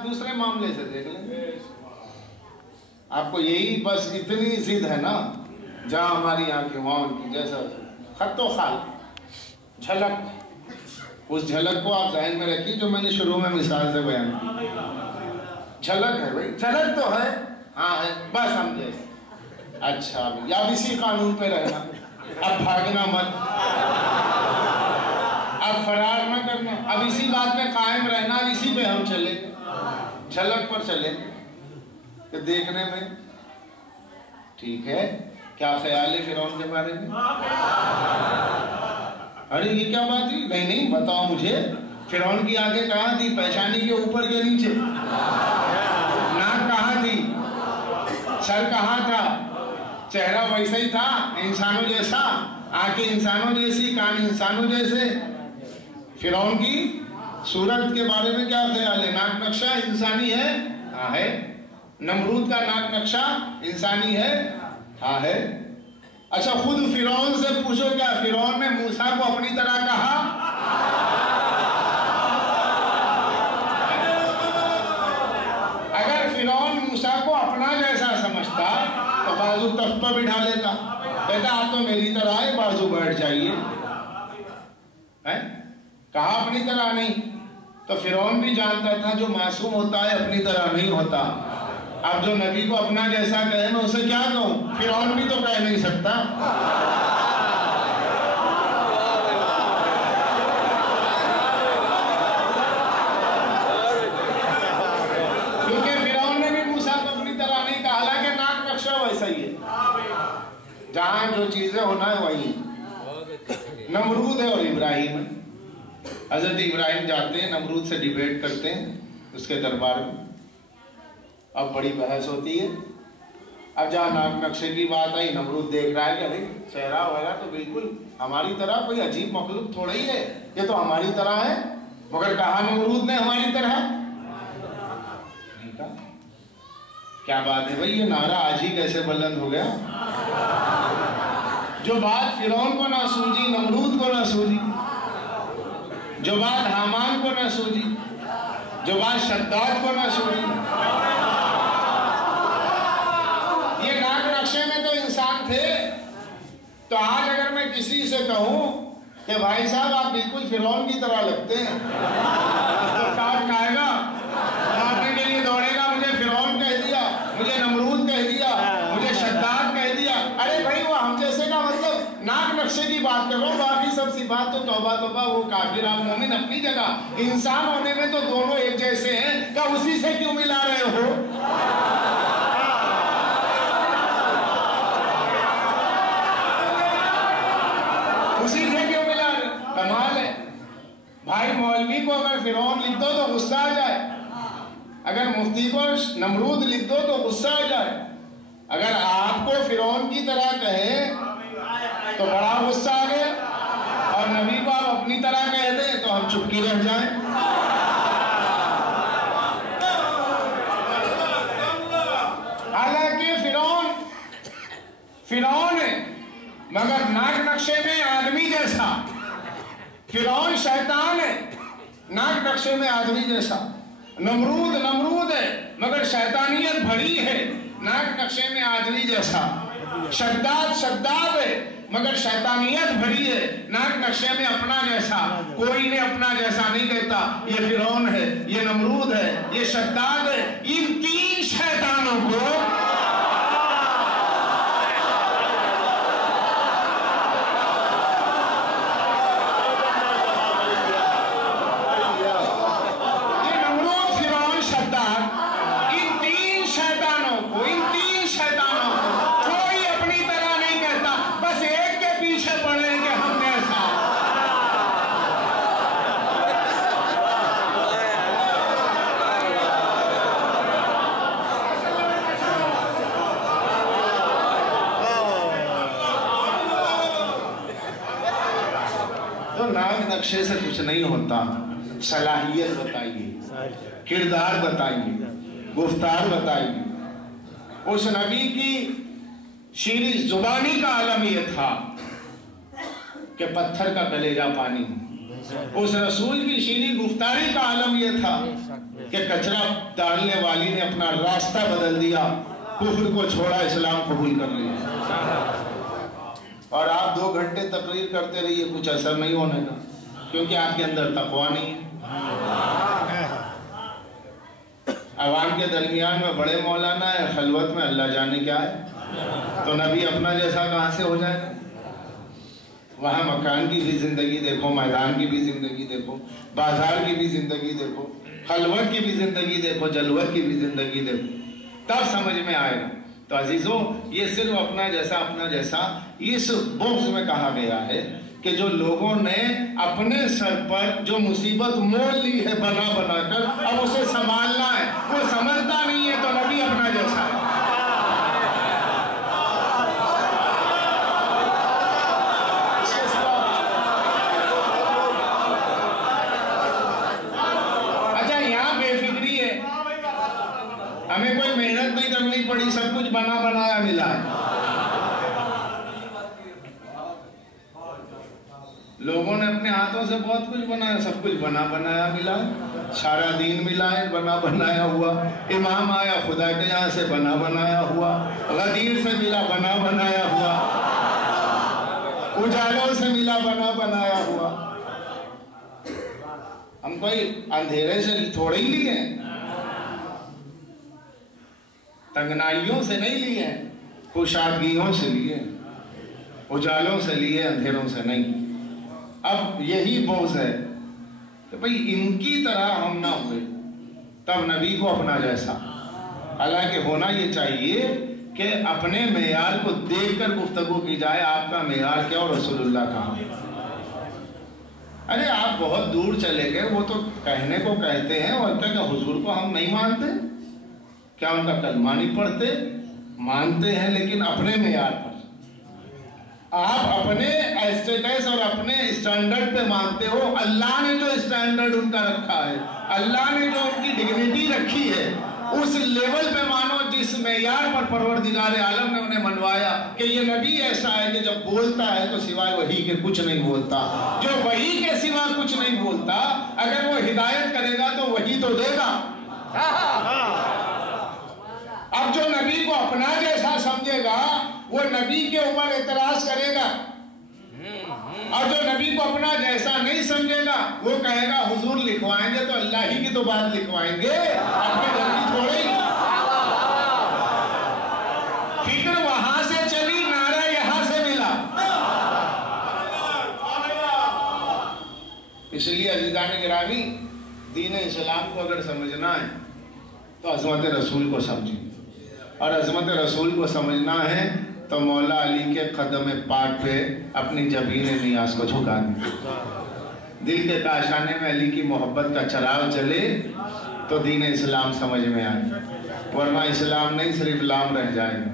दूसरे मामले से देख लेंगे। आपको यही बस इतनी जिद है ना, जहां हमारी आंखें वहां उनकी, जैसा खत्तो खाल झलक, उस झलक को आप ज़हन में रखिए जो मैंने शुरू में मिसाल से बयान की। झलक है भाई, झलक तो है, हाँ है, बस हम जैसे। अच्छा भाई, अब इसी कानून पे रहना, अब भागना मत, अब फरार न करना, अब इसी बात पे कायम रहना, अब इसी पे हम चले, झलक पर चले। कि देखने में ठीक है, क्या ख्याल है फिरौन के बारे में? अरे ये क्या बात हुई? नहीं नहीं बताओ मुझे, फिरौन की आंखें कहाँ थी? पेशानी के ऊपर के नीचे? नाक कहाँ थी? सर कहाँ था? चेहरा वैसा ही था इंसानों जैसा, आंखें इंसानों जैसी, कान इंसानों जैसे। फिरौन की सूरत के बारे में क्या ख्याल है? नाक नक्शा इंसानी है? हाँ है। नमरूद का नाक नक्शा इंसानी है? हाँ है। अच्छा खुद फिरौन से पूछो, क्या फिरौन ने मूसा को अपनी तरह कहा? अगर फिरौन मूसा को अपना जैसा समझता तो बाजू तख्त पर बिठा लेता, कहता आप तो मेरी तरह है, बाजू बैठ जाइए। है कहा अपनी तरह नहीं। तो फिरौन भी जानता था जो मासूम होता है अपनी तरह नहीं होता। अब जो नबी को अपना जैसा कहे मैं उसे क्या कहूं? फिरौन भी तो कह नहीं सकता। हजरत इब्राहिम जाते हैं, नमरूद से डिबेट करते हैं उसके दरबार में। अब बड़ी बहस होती है। अब जहाँ नाक नक्शे की बात आई, नमरूद देख रहा है कि अरे चेहरा वगैरह तो बिल्कुल हमारी तरह, कोई अजीब मखलूक थोड़ा ही है, ये तो हमारी तरह है। मगर कहा नमरूद ने हमारी तरह नहीं कहा। क्या बात है भाई, ये नारा आज ही कैसे बुलंद हो गया? जो बात फिरौन को ना सूझी, नमरूद को ना सूझी, जो बात हामान को ना सूझी, जो बात शद्दाद को ना सूझी, ये नाक नक्शे में तो इंसान थे। तो आज अगर मैं किसी से कहूं कि भाई साहब आप बिल्कुल फिरौन की तरह लगते हैं, तो काट खाएगा, काटने के लिए दौड़ेगा, मुझे फिरौन कह दिया, मुझे नमरूद कह दिया, मुझे शद्दाद कह दिया। अरे भाई वो हम जैसे का मतलब नाक नक्शे की बात कर रहा हूँ, बाकी सब सिफात तो तौबा तौबा, वो काफिर आप मोमिन अपनी जगह। इंसान होने में तो दोनों एक जैसे हैं, क्या उसी से क्यों मिला रहे हो? उसी से क्यों मिला रहे? कमाल है भाई। मौलवी को अगर फिरौन लिख दो तो गुस्सा आ जाए, अगर मुफ्ती को नमरूद लिख दो तो गुस्सा आ जाए, अगर आपको फिरौन की तरह कहे तो बड़ा गुस्सा आ गया, और नबी को आप अपनी तरह कह दे तो हम चुपकी रह जाएं। हालांकि फिरौन है मगर नाक नक्शे में आदमी जैसा। फिरौन शैतान है, नाक नक्शे में आदमी जैसा। नमरूद है मगर शैतानियत भरी है, नाक नक्शे में आदमी जैसा। शद्दाद है मगर शैतानियत भरी है, नाक नक्शे में अपना जैसा। कोई ने अपना जैसा नहीं कहता। ये फिरौन है, ये नमरूद है, ये शद्दाद है। इन तीन शैतानों को नक्शे से कुछ नहीं होता। सलाहियत बताइए, किरदार बताइए, गुफ्तार बताइए। उस नबी की शीरी जुबानी का आलम यह था कि पत्थर का कलेजा पानी। उस रसूल की शीरी गुफ्तारी का आलम यह था कि कचरा डालने वाली ने अपना रास्ता बदल दिया, कुफ्र को छोड़ा, इस्लाम कबूल कर लिया। और आप 2 घंटे तकरीर करते रहिए, कुछ असर नहीं होने का, क्योंकि आपके अंदर तकवा नहीं है। अवाम के दरमियान में बड़े मौलाना है, खलवत में अल्लाह जाने क्या है। तो नबी अपना जैसा कहाँ से हो जाएगा? वहाँ मकान की भी जिंदगी देखो, मैदान की भी जिंदगी देखो, बाजार की भी जिंदगी देखो, खलवत की भी जिंदगी देखो, जलवत की भी जिंदगी देखो, तब समझ में आएगा। तो अजीजों, ये सिर्फ अपना जैसा इस बुग़्ज़ में कहा गया है कि जो लोगों ने अपने सर पर जो मुसीबत मोल ली है बना कर, अब उसे संभालना है, वो समझता नहीं है। तो नबी अपना जैसा है। अच्छा, यहाँ बेफिक्री है, हमें कोई मेहनत नहीं करनी पड़ी, सब कुछ बना बनाया मिला है। लोगों ने अपने हाथों से बहुत कुछ बनाया, सब कुछ बना बनाया मिला है। सारा दीन मिला है, बना बनाया हुआ। इमाम आया खुदा के यहाँ से, बना बनाया हुआ। गदीर से मिला, बना बनाया हुआ। उजालों से मिला, बना बनाया हुआ। हम कोई अंधेरे से थोड़े ही लिए हैं, तंगनाइयों से नहीं लिए, कुशादगियों से लिए, उजालों से लिए, अंधेरों से नहीं। अब यही बोझ है कि भाई इनकी तरह हम ना हुए, तब नबी को अपना जैसा। हालांकि होना ये चाहिए कि अपने मेयार को देखकर गुफ्तगू की जाए, आपका मेयार क्या और रसूलुल्लाह कहाँ। अरे आप आप बहुत दूर चले गए, वो तो कहने को कहते हैं और क्या हुजूर को हम नहीं मानते, क्या उनका कलमा नहीं पढ़ते? मानते हैं लेकिन अपने मेयार पर। आप अपने स्टेटस और अपने स्टैंडर्ड पे मानते हो। अल्लाह ने जो स्टैंडर्ड उनका रखा है, अल्लाह ने जो उनकी डिग्निटी रखी है, उस लेवल पे मानो जिस मेयार पर परवरदिगार आलम ने उन्हें मनवाया कि ये नबी ऐसा है कि जब बोलता है तो सिवाय वही के कुछ नहीं बोलता। जो वही के सिवा कुछ नहीं बोलता, अगर वो हिदायत करेगा तो वही तो देगा। अब जो नबी को अपना जैसा समझेगा वो नबी के ऊपर एतराज करेगा, और जो नबी को अपना जैसा नहीं समझेगा वो कहेगा हुजूर लिखवाएंगे तो अल्लाह ही की तो बात लिखवाएंगे, अपनी गलती थोड़ी। फिक्र वहां से चली, नारा यहां से मिला। इसलिए अजीजान गिरामी, दीन इस्लाम को अगर समझना है तो अजमत रसूल को समझिए, और अजमत रसूल को समझना है तो मौला अली के कदम पाक पे अपनी जबीन नियाज को झुका दें। दिल के काशाने में अली की मोहब्बत का चिराग जले तो दीन इस्लाम समझ में आए, वरना इस्लाम नहीं सिर्फ लाम रह जाएगा।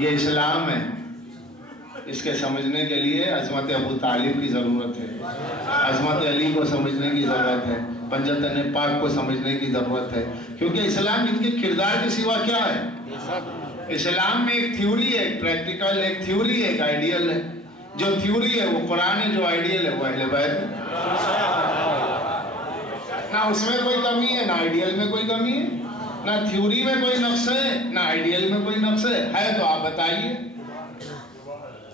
ये इस्लाम है, इसके समझने के लिए अजमत अबू तालिब की ज़रूरत है, अजमत अली को समझने की ज़रूरत है, पंजतन पाक को समझने की ज़रूरत है। क्योंकि इस्लाम इनके किरदार के सिवा क्या है? इस्लाम में एक थ्योरी है, एक प्रैक्टिकल, एक थ्योरी है, एक आइडियल है। जो थ्योरी है वो कुरान है, जो आइडियल है वो अहले बैत है। ना उसमें कोई कमी है, ना आइडियल में कोई कमी है, ना थ्योरी में कोई नक्श है, ना आइडियल में कोई नक्श है तो आप बताइए,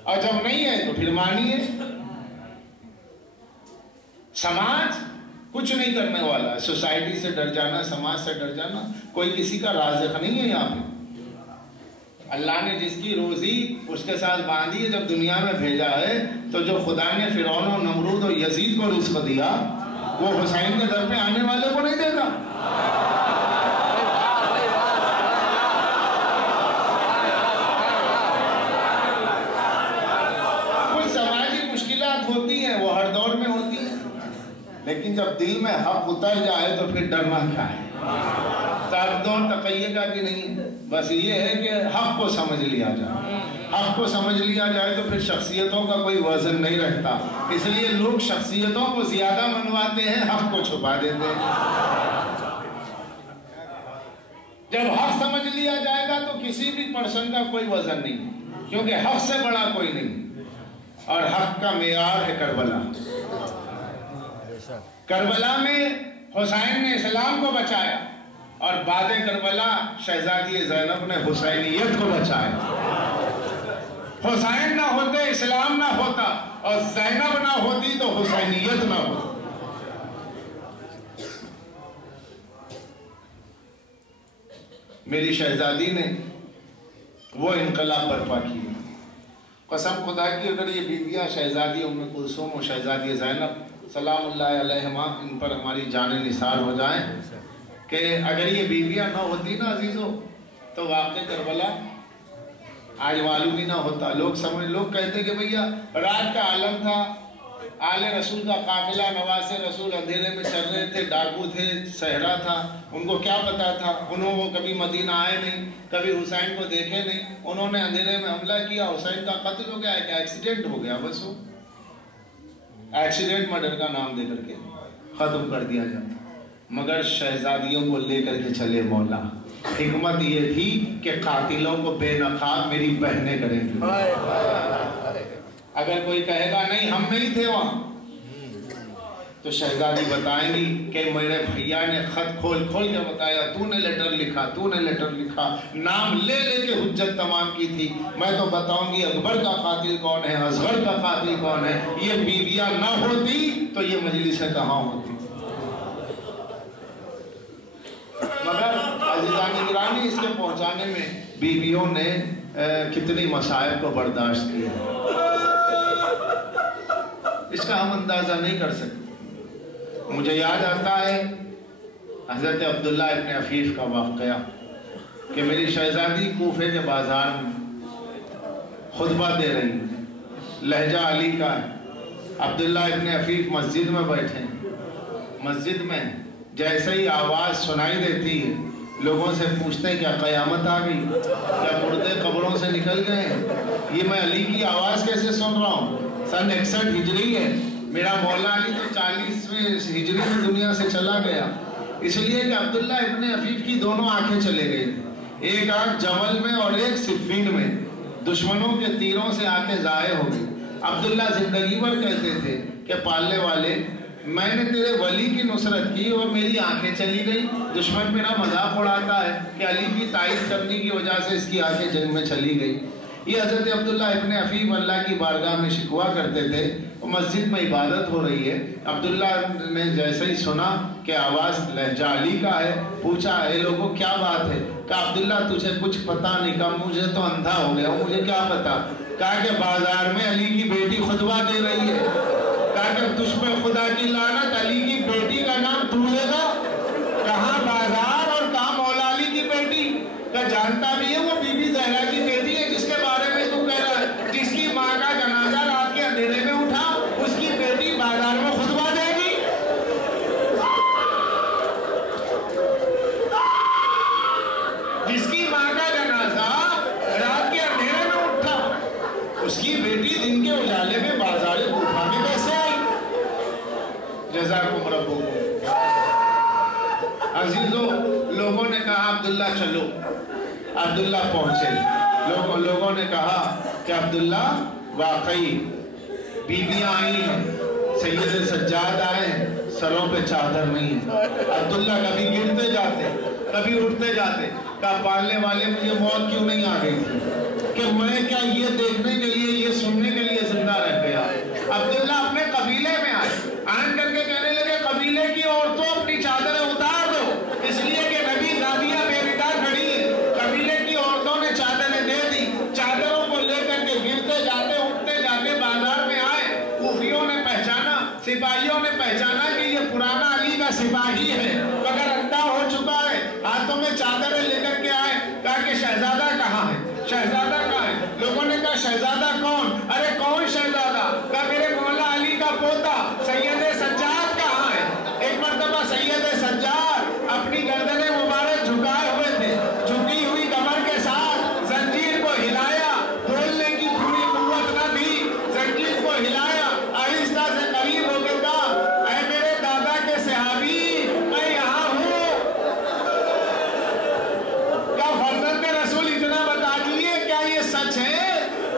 और जब नहीं है तो फिर मानिए। समाज कुछ नहीं करने वाला, सोसाइटी से डर जाना, समाज से डर जाना, कोई किसी का राज़िक नहीं है यहाँ पे। अल्लाह ने जिसकी रोजी उसके साथ बांधी है, जब दुनिया में भेजा है, तो जो खुदा ने फिरौन और नमरूद और यजीद को रिज़्क़ दिया वो हुसैन के दर पे आने वाले को नहीं देगा। कुछ समाजी मुश्किलात होती हैं, वो हर दौर में होती हैं, लेकिन जब दिल में हक उतर जाए तो फिर डरना क्या है? ताकदौर तकैये का भी नहीं है, बस ये है कि हक को समझ लिया जाए। हक को समझ लिया जाए तो फिर शख्सियतों का कोई वजन नहीं रहता। इसलिए लोग शख्सियतों को ज्यादा मनवाते हैं, हक को छुपा देते हैं। जब हक समझ लिया जाएगा तो किसी भी पर्सन का कोई वजन नहीं, क्योंकि हक से बड़ा कोई नहीं, और हक का मेयार है करबला। करबला में हुसैन ने इस्लाम को बचाया, और बाद करबला शहजादी ज़ैनब ने हुसैनियत को बचाया। हुसैन ना होते इस्लाम ना होता, और ज़ैनब ना होती तो हुसैनियत ना होती। मेरी शहजादी ने वो इनकलाब बर्पा किया। कसम खुदा की, अगर ये बीवियाँ शहजादी उम्मे कुलसूम और शहजादी ज़ैनब सलामुल्लाह अलैहिमा इन पर हमारी जान निसार हो जाएं, कि अगर ये बीवियाँ ना होती ना अजीज़ों, तो वाक़ई करबला आज मालूम ही ना होता। लोग कहते कि भैया रात का आलम था, आले रसूल का काफिला नवासे रसूल अंधेरे में चल रहे थे, डाकू थे, सहरा था, उनको क्या पता था? उन्होंने कभी मदीना आए नहीं, कभी हुसैन को देखे नहीं, उन्होंने अंधेरे में हमला किया, हुसैन का कत्ल हो गया, एक एक्सीडेंट हो गया, बस वो एक्सीडेंट मर्डर का नाम दे करके खत्म कर दिया जाता। मगर शहजादियों को लेकर के चले मौला। हिकमत ये थी कि कातिलों को बेनकाब मेरी बहनें करेंगी। अगर कोई कहेगा नहीं हम नहीं थे वहां, तो शहजादी बताएंगी कि मेरे भैया ने खत खोल खोल के बताया, तूने लेटर लिखा, तूने लेटर लिखा, नाम ले लेके हुज्जत तमाम की थी। मैं तो बताऊंगी अकबर का कातिल कौन है, असगर का कातिल कौन है। ये बीवियां ना होती तो ये मजलिसें कहाँ होती। मगर अज़ीज़ान गिरामी, इसके पहुंचाने में बीवियों ने कितनी मसाइब को बर्दाश्त किया, इसका हम अंदाजा नहीं कर सकते। मुझे याद आता है हज़रत अब्दुल्ला इब्न अफीफ का वाक़या कि मेरी शहजादी कूफे के बाजार में खुतबा दे रही है, लहजा अली का है, अब्दुल्ला इब्ने अफीफ मस्जिद में बैठे, मस्जिद में जैसे ही आवाज़ सुनाई देती है लोगों से पूछते हैं क्या क़यामत आ गई, क्या मुर्दे कब्रों से निकल गए हैं, ये मैं अली की आवाज़ कैसे सुन रहा हूँ। सन 61 हिजरी है, मेरा मौला अली तो 40वें हिजरी में दुनिया से चला गया। इसलिए कि अब्दुल्ला इब्ने अफीफ की दोनों आंखें चले गई, एक आंख जमल में और एक सिफ़ीन में, दुश्मनों के तीरों से आंखें ज़ाये हो गई। अब्दुल्ला जिंदगी भर कहते थे कि पालने वाले मैंने तेरे वली की नुसरत की और मेरी आंखें चली गई। दुश्मन मेरा मजाक उड़ाता है कि अली की तारीफ करने की वजह से इसकी आंखें जंग में चली गई। ये हज़रत अब्दुल्ला इब्ने अफीफ अल्लाह की बारगाह में शिकवा करते थे। मस्जिद में इबादत हो रही है, अब्दुल्ला ने जैसे ही सुना कि आवाज़ लहजा अली का है, पूछा है लोगों क्या बात है। कहा अब्दुल्ला तुझे कुछ पता नहीं। कहा मुझे तो अंधा हो गया हूँ, मुझे क्या पता। कहा कि बाजार में अली की बेटी खुतबा दे रही है। कहा कि तुझ पे खुदा की लानत, अली की बेटी का नाम तू लेगा। कहाँ बाजार और कहाँ मौला अली की बेटी का जानता भी है, वो बीबी ज़हरा की बेटी है जिसके बारे में तू कह रहा है, जिसकी माँ का जनाजा रात के अंधेरे में उठा, उसकी बेटी बाजार में खुतबा देगी। जिसकी माँ का जनाजा रात के अंधेरे में उठा, उसकी बेटी दिन के उजाले में बाजार गुफा में कैसे आई। जज़ाकुम रब्बुकुम। अजीजों, लोगों ने कहा अब्दुल्ला चलो। अब्दुल्ला पहुंचे। लोगों ने कहा कि अब्दुल्ला वाकई बीवियां आई हैं, सैयद सज्जाद आए हैं, सरों पे चादर नहीं है। अब्दुल्ला कभी गिरते जाते, कभी उठते जाते। कहा पालने वाले मुझे मौत क्यों नहीं आ गई थी कि मैं क्या ये देखने के लिए, ये सुनने के लिए जिंदा रह गया। अब्दुल्ला अपने कबीले में आए, आन करके कहने लगे कबीले की औरतों अपनी चादरें उतार दो, इसलिए कि नबी जादिया बेरिदा खड़ी है। कबीले की औरतों ने चादरें दे दी। चादरों को लेकर के गिरते जाते उठते जाते बाजार में आए। कूफियों ने पहचाना, सिपाहियों ने पहचाना कि ये पुराना अली का सिपाही है, मगर अंधा हो चुका है। हाथों में चादरें लेकर के आए। कहा कि शहजादा कहाँ है, शहजादा कहाँ है। लोगों ने कहा शहजादा कौन? अरे कौन शहजादा? कहा मेरे मौला अली का पोता सैयद सज्जाद कहाँ है। एक मर्तबा सैयद सज्जाद अपनी गर्दनें मुबारक झुकाए हुए थे, झुकी हुई कमर के साथ जंजीर को हिलाया। बोलने की पूरी कुव्वत न थी, जंजीर को हिलाया, आहिस्ता से करीब होकर कहा ऐ मेरे दादा के सहाबी मैं यहाँ हूँ। क्या फर्जंद रसूल इतना बता दिए, क्या ये सच है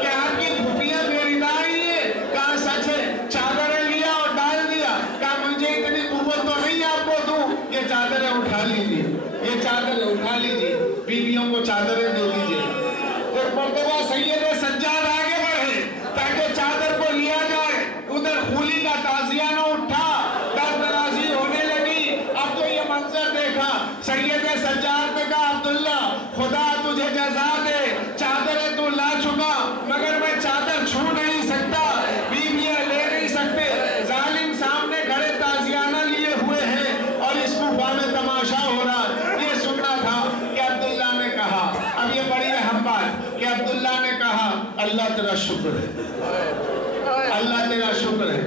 कि आपकी फूफियां बेरिदा आई है? कहा सच है। चादरें लिया और डाल दिया। कहा मुझे इतनी कुव्वत तो नहीं आपको दूं, ये चादरें उठा लीजिए, ये चादरें उठा लीजिए, बीवियों को चादरें दे दीजिए। एक मर्तबा सैयद सज्जाद आगे बढ़े ताकि चादर को लिया जाए। उधर खूली का ताजिया न उठा, दरदराजी होने लगी। अब तो ये मंजर देखा, सैयद सज्जाद ने कहा अब्दुल्ला खुदा तुझे जज़ा दे, चादरें तू ला चुका मगर मैं चादर छू नहीं सकता, बीवियां ले नहीं सकते। जालिम सामने खड़े ताजियाना लिए हुए हैं और इस गुफा में तमाशा हो रहा। ये सुनना था कि अब्दुल्ला ने कहा, अब ये बड़ी अहम बात कि अब्दुल्ला ने कहा अल्लाह तेरा शुक्र है, अल्लाह तेरा शुक्र है।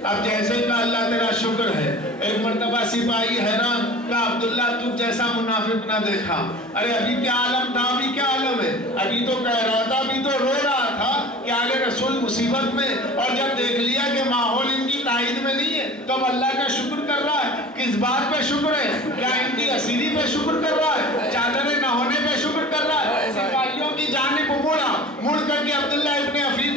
अब जैसे ही कहा अल्लाह तेरा शुक्र है, एक मर्तबा सिपाही हैरान, कहा अब्दुल्ला तू जैसा मुनाफिक ना देखा। अरे अभी क्या आलम था, अभी क्या आलम है। अभी तो कह रहा था, अभी तो रो रहा था कि आले रसूल मुसीबत में, और जब देख लिया कि माहौल इनकी ताईद में नहीं है तो अब अल्लाह का शुक्र कर रहा है। किस बात पे शुक्र है? क्या इनकी असीरी पे शुक्र कर रहा है, चादरें न होने पे शुक्र कर रहा है। सिपाहियों की जानिब मुड़ करके अब्दुल्ला इब्ने अफीफ